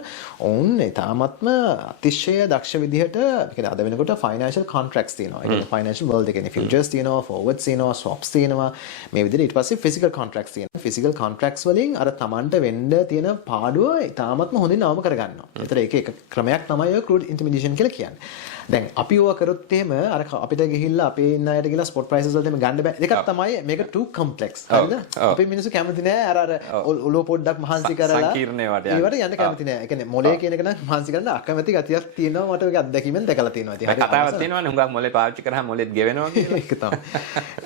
ඔවුන් ඊටාත්ම අතිශය දක්ෂ විදිහට ඒ කියන්නේ අද වෙනකොට ෆයිනෑන්ෂල් කොන්ට්‍රැක්ට්ස් තියෙනවා ඒ කියන්නේ ෆයිනෑන්ෂල් වර්ල්ඩ් එකේ ෆියුචර්ස් තියෙනවා ෆෝවර්ඩ්ස් තියෙනවා ස්වොප්ස් තියෙනවා මේ විදිහට ඊට පස්සේ ෆිසිකල් කොන්ට්‍රැක්ට්ස් තියෙනවා ෆිසිකල් කොන්ට්‍රැක්ට්ස් වලින් අර තමන්ට වෙන්න තියෙන පාඩුව ඊටාත්ම හොඳින් අවම කර ගන්නවා. ඒතර ඒක එක ක්‍රමයක් තමයි ඔය ක්‍රූඩ් ඉන්ටර්මිඩියේෂන් කියලා කියන්නේ. දැන් අපි ඕවා කරොත් එහෙම අර අපිට ගිහිල්ලා අපේ ඉන්න අයට ගිහිල්ලා ස්පොට් ප්‍රයිසස් වලට ගන්න බෑ. දෙකක් තමයි මේක too complex. හරිද? අපේ මිනිස්සු කැමති නෑ අර ඔලුව පොඩ්ඩක් මහන්සි කරලා සංකීර්ණ ඒවාට ඒවට යන්න කැමති නෑ. ඒ කියන්නේ මොලේ කියන එක නම් මහන්සි කරන්න අකමැති ගතියක් තියෙනවා මට ඒක අත්දැකීමෙන් දැකලා තියෙනවා. ඉතින් හරි කතාවක් තියෙනවානේ හුඟක් මොලේ පාවිච්චි කරාම මොලෙත් ගෙවෙනවා කියලා. ඒක තමයි.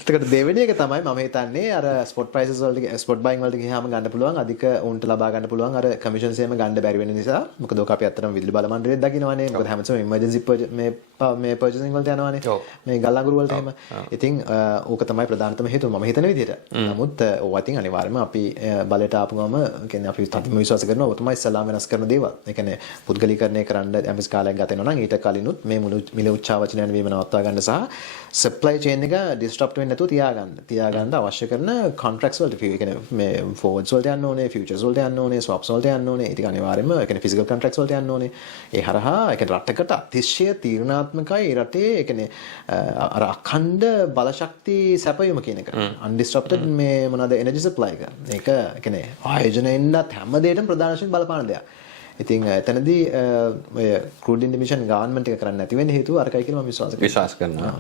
එතකොට දෙවෙනි එක තමයි මම හිතන්නේ අර ස්පොට් ප්‍රයිසස් වලට ස්පොට් බයින් වලට ගියාම ගන්න පුළුවන් අධික උන්ට ලබා ගන්න පුළුවන් අර කමිෂන්ස් එහෙම ගන්න බැරි වෙන නිසා. මොකද ඔක අපි අත්‍තරම විදුලි බල මණ්ඩලෙත් දකින්නවානේ. මොකද හැමතිස්සෙම ඉමර්ජන්සි මේ පර්චේසින් වලට යනවානේ. මේ ගල්අඟුරු වලට එහෙම. ඉතින් ඕක තමයි ප්‍රධානතම හේතුව මම හිතන විදිහට. නමුත් ඕවා ඉතින් අනිවාර්යයෙන්ම අපි බලයට ආපු ගමන් කියන්නේ අපි තදින්ම විශ්වාස කරනවා ඔය තමයි ඉස්සලාම වෙනස් කරන දේවල්. ඒ කියන්නේ පුද්ගලීකරණය කරන්න යම්කිසි කාලයක් ගත වෙනවා නම් ඊට කලිනුත් මේ මිල උච්චාවචනයන් වීම නවත්වා ගන්න සහ සප්ලයි චේන් එක ඩිස්ටර්බ් වෙන්නේ නැතුව තියාගන්න අවශ්‍ය කරන කොන්ට්‍රැක්ට්ස් වලට ඒ කියන්නේ මේ ෆෝවර්ඩ්ස් වලට යන්න ඕනේ, ෆියුචර්ස් වලට යන්න ඕනේ, ස්වොප්ස් වලට යන්න ඕනේ. ඒක අනිවාර්යයෙන්ම ඒ කියන්නේ ෆිසිකල් කොන්ට්‍රැක්ට්ස් වලට යන්න ඕනේ. ඒ හරහා ඒ කියන්නේ රටකට අතිශය තීරණාත්මකයි ඒ රටේ ඒ කියන්නේ අර අඛණ්ඩ බලශක්ති සැපයීම කියන එක. අන්ඩිස්ටර්බ්ටඩ් මේ මොනවාද එනර්ජි සප්ලයි එක. මේක ඒ කියන්නේ ආයෝජනයෙන්වත් හැම දෙයකටම ප්‍රධාන වශයෙන් බලපාන දෙයක්. ඉතින් එතනදී ඔය ක්‍රූඩ් ඉන්ඩිමිෂන් ගවර්න්මන්ට් එක කරන්න නැති වෙන්නේ හේතුව අරකයි කියලා මම විශ්වාස කරනවා.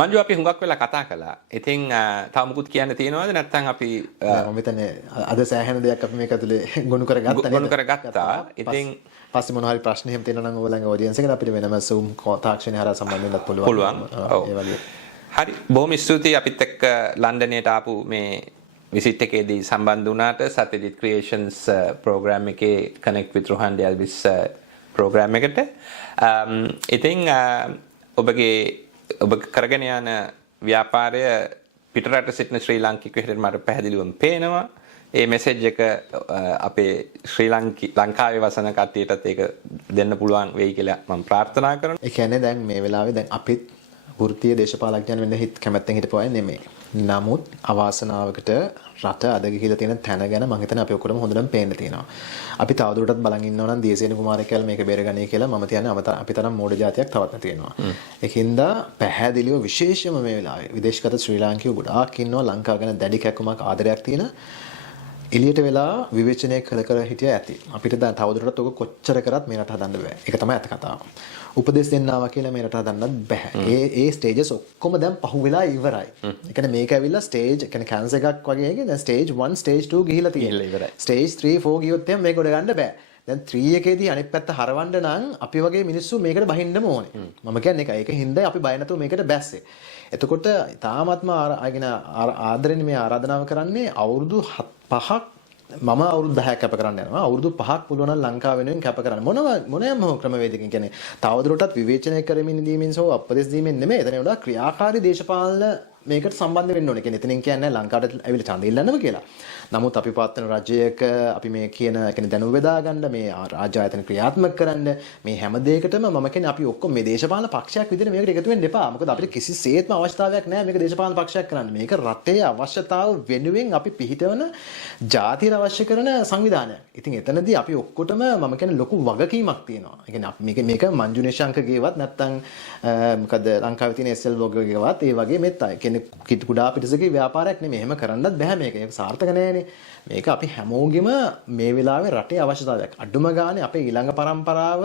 මංජු අපි හුඟක් වෙලා කතා කළා. ඉතින් තව මුකුත් කියන්න තියෙනවද නැත්නම් අපි මම හිතන්නේ අද සෑහෙන දෙයක් අපි මේක ඇතුලේ ගොනු කරගත්තා. ඉතින් පස්සේ මොනවා හරි ප්‍රශ්න එහෙම තියෙනවා නම් ඔයගොල්ලන්ගේ ඔඩියන්ස් එකට අපිට වෙනම Zoom තාක්ෂණය හරහා සම්බන්ධ වෙන්නත් පුළුවන්. ඒ වගේ. හරි. බොහොම ස්තුතියි අපිත් එක්ක ලන්ඩනයට ආපු මේ විසිට් එකේදී සම්බන්ධ වුණාට සත්‍යජිත් ක්‍රියේෂන්ස් ප්‍රෝග්‍රෑම් එකේ කනෙක්ට් විත් රොහන් ඩෙල්විස් ප්‍රෝග්‍රෑම් එකට ඉතින් ඔබ කරගෙන යන ව්‍යාපාරය පිටරට සිටින ශ්‍රී ලාංකිකයෙකු හැටියට මට පැහැදිලිවම පේනවා. ඒ මෙසේජ් එක අපේ ශ්‍රී ලංකාවේ වසන කට්ටියටත් ඒක දෙන්න පුළුවන් වෙයි කියලා මම ප්‍රාර්ථනා කරනවා. ඒ කියන්නේ දැන් මේ වෙලාවේ දැන් අපිත් වෘත්තීය දේශපාලඥයන් වෙන්න කැමැත්තෙන් හිටපු අය නෙමෙයි. නමුත් අවාසනාවකට රට අද ගිහිලා තියෙන තැන ගැන මම හිතන්නේ අපි ඔක්කොටම හොඳටම පේන්න තියෙනවා. අපි තවදුරටත් බලන් ඉන්නවා නම් දියසේන කුමාරයාලා මේක බේරගන්නේ කියලා මම කියන්නේ අපි තරම් මෝඩ જાතියක් තවත් තියෙනවා. ඒකින්ද පැහැදිලිව විශේෂයෙන්ම මේ වෙලාවේ විදේශගත ශ්‍රී ලාංකිකයෝ ගොඩාක් ඉන්නවා ලංකාව ගැන දැඩි කැක්කමක් ආදරයක් තියෙන එළියට වෙලා විවේචනය කර හිටියා ඇති. අපිට දැන් තවදුරටත් ඔක කොච්චර කරත් මේ රට හදන්න බෑ. ඒක තමයි අත කතාව. උපදෙස් දෙන්න ආවා කියලා මේ රට හදන්නත් බෑ. ඒ ස්ටේජස් ඔක්කොම දැන් පහු වෙලා ඉවරයි. ඒ කියන්නේ මේක ඇවිල්ලා ස්ටේජ් ඒ කියන්නේ කැන්සර් එකක් වගේ එකේ දැන් ස්ටේජ් 1 ස්ටේජ් 2 ගිහිලා තියෙනවා ඉවරයි. ස්ටේජ් 3 4 ගියොත් එහෙනම් මේක උඩ ගන්න බෑ. දැන් 3 එකේදී අනිත් පැත්ත හරවන්න නම් අපි වගේ මිනිස්සු මේකට බහින්නම ඕනේ. මම කියන්නේ ඒකයි. ඒකින්ද අපි බය නැතුව මේකට බැස්සේ. එතකොට තාමත්ම ආදරෙන් මේ ආරාධනාව කරන්නේ අවුරුදු 5ක් මම අවුරුදු 10ක් කැප කරන්න යනවා. අවුරුදු 5ක් පුළුවන් නම් ලංකාව වෙනුවෙන් කැප කරන්න. මොනෑම ක්‍රමවේදකින් කියන්නේ තවදුරටත් විවේචනය කරමින් දීමින් සෝ අපදෙස් දීමෙන් නෙමෙයි. එතන වඩා ක්‍රියාකාරී දේශපාලන මේකට සම්බන්ධ වෙන්න ඕනේ. කියන්නේ එතනින් කියන්නේ ලංකාවට ඇවිල්ලා ඡන්දෙ ඉල්ලන්නම කියලා. නමුත් අපි පවත්වන රජයක අපි මේ කියන කියන්නේ දැනුම බෙදා ගන්න මේ රාජ්‍ය ආයතන ක්‍රියාත්මක කරන්න මේ හැම දෙයකටම මම කියන්නේ අපි ඔක්කොම මේ දේශපාලන පක්ෂයක් විදිහට මේකට එකතු වෙන්න එපා. මොකද අපිට කිසිසේත්ම අවශ්‍යතාවයක් නැහැ මේක දේශපාලන පක්ෂයක් කරන්න. මේක රටේ අවශ්‍යතාව වෙනුවෙන් අපි පිහිටවන ජාතියට අවශ්‍ය කරන සංවිධානයක්. ඉතින් එතනදී අපි ඔක්කොටම මම කියන්නේ ලොකු වගකීමක් තියෙනවා. ඒ කියන්නේ මේක මංජු නිශ්ශංකගේවත් නැත්නම් මොකද ලංකාවේ තියෙන SL වගේවත් ඒ වගේ මෙත් අය කෙනෙකුට කෙනෙක් කුඩා පිටසකේ ව්‍යාපාරයක් නෙමෙයි. එහෙම කරන්නත් බෑ මේක. ඒක සාර්ථක නෑනේ. මේක අපි හැමෝගෙම මේ වෙලාවේ රටේ අවශ්‍යතාවයක්. අඩුම ගානේ අපේ ඊළඟ පරම්පරාව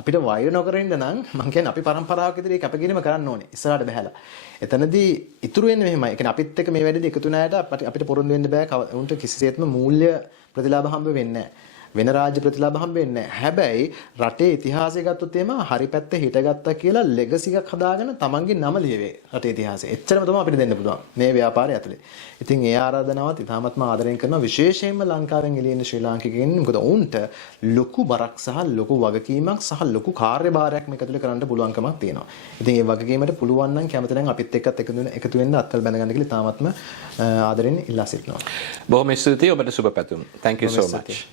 අපිට වෛර නොකර ඉන්න නම් මම කියන්නේ අපි පරම්පරාවක ඉදිරියේ කැපකිරීම කරන්න ඕනේ. ඉස්සරහට බහැලා. එතනදී ඉතුරු වෙන්නේ මෙහෙමයි. ඒ කියන්නේ අපිත් එක්ක මේ වැඩේදී එකතු වෙන අයට අපිට පොරොන්දු වෙන්න බෑ. උන්ට කිසිසේත්ම මූල්‍ය ප්‍රතිලාභ හම්බ වෙන්නේ නැහැ. වෙන රාජ්‍ය ප්‍රතිලාභ හම්බ වෙන්නේ නැහැ. හැබැයි රටේ ඉතිහාසය ගත්තොත් එහෙම හරි පැත්තේ හිටගත්තා කියලා ලෙගසි එකක් හදාගෙන තමන්ගේ නම ලියවේ රටේ ඉතිහාසය. එච්චරම තමයි අපිට දෙන්න පුළුවන් මේ ව්‍යාපාරය ඇතුලේ. ඉතින් ඒ ආරාධනාවත් ඉතාමත්ම ආදරයෙන් කරනවා විශේෂයෙන්ම ලංකාවෙන් එළිය ඉන්න ශ්‍රී ලාංකිකයින්. මොකද උන්ට ලොකු බරක් සහ ලොකු වගකීමක් සහ ලොකු කාර්යභාරයක් මේක ඇතුලේ කරන්න පුළුවන්කමක් තියෙනවා. ඉතින් ඒ වගකීමට පුළුවන් නම් කැමති නම් අපිත් එක්කත් එකතු වෙන්න අත්වල බැඳ ගන්න කියලා ඉතාමත්ම ආදරෙන් ඉල්ලා සිටිනවා. බොහොම ස්තුතියි ඔබට සුබ පැතුම්. Thank you so much.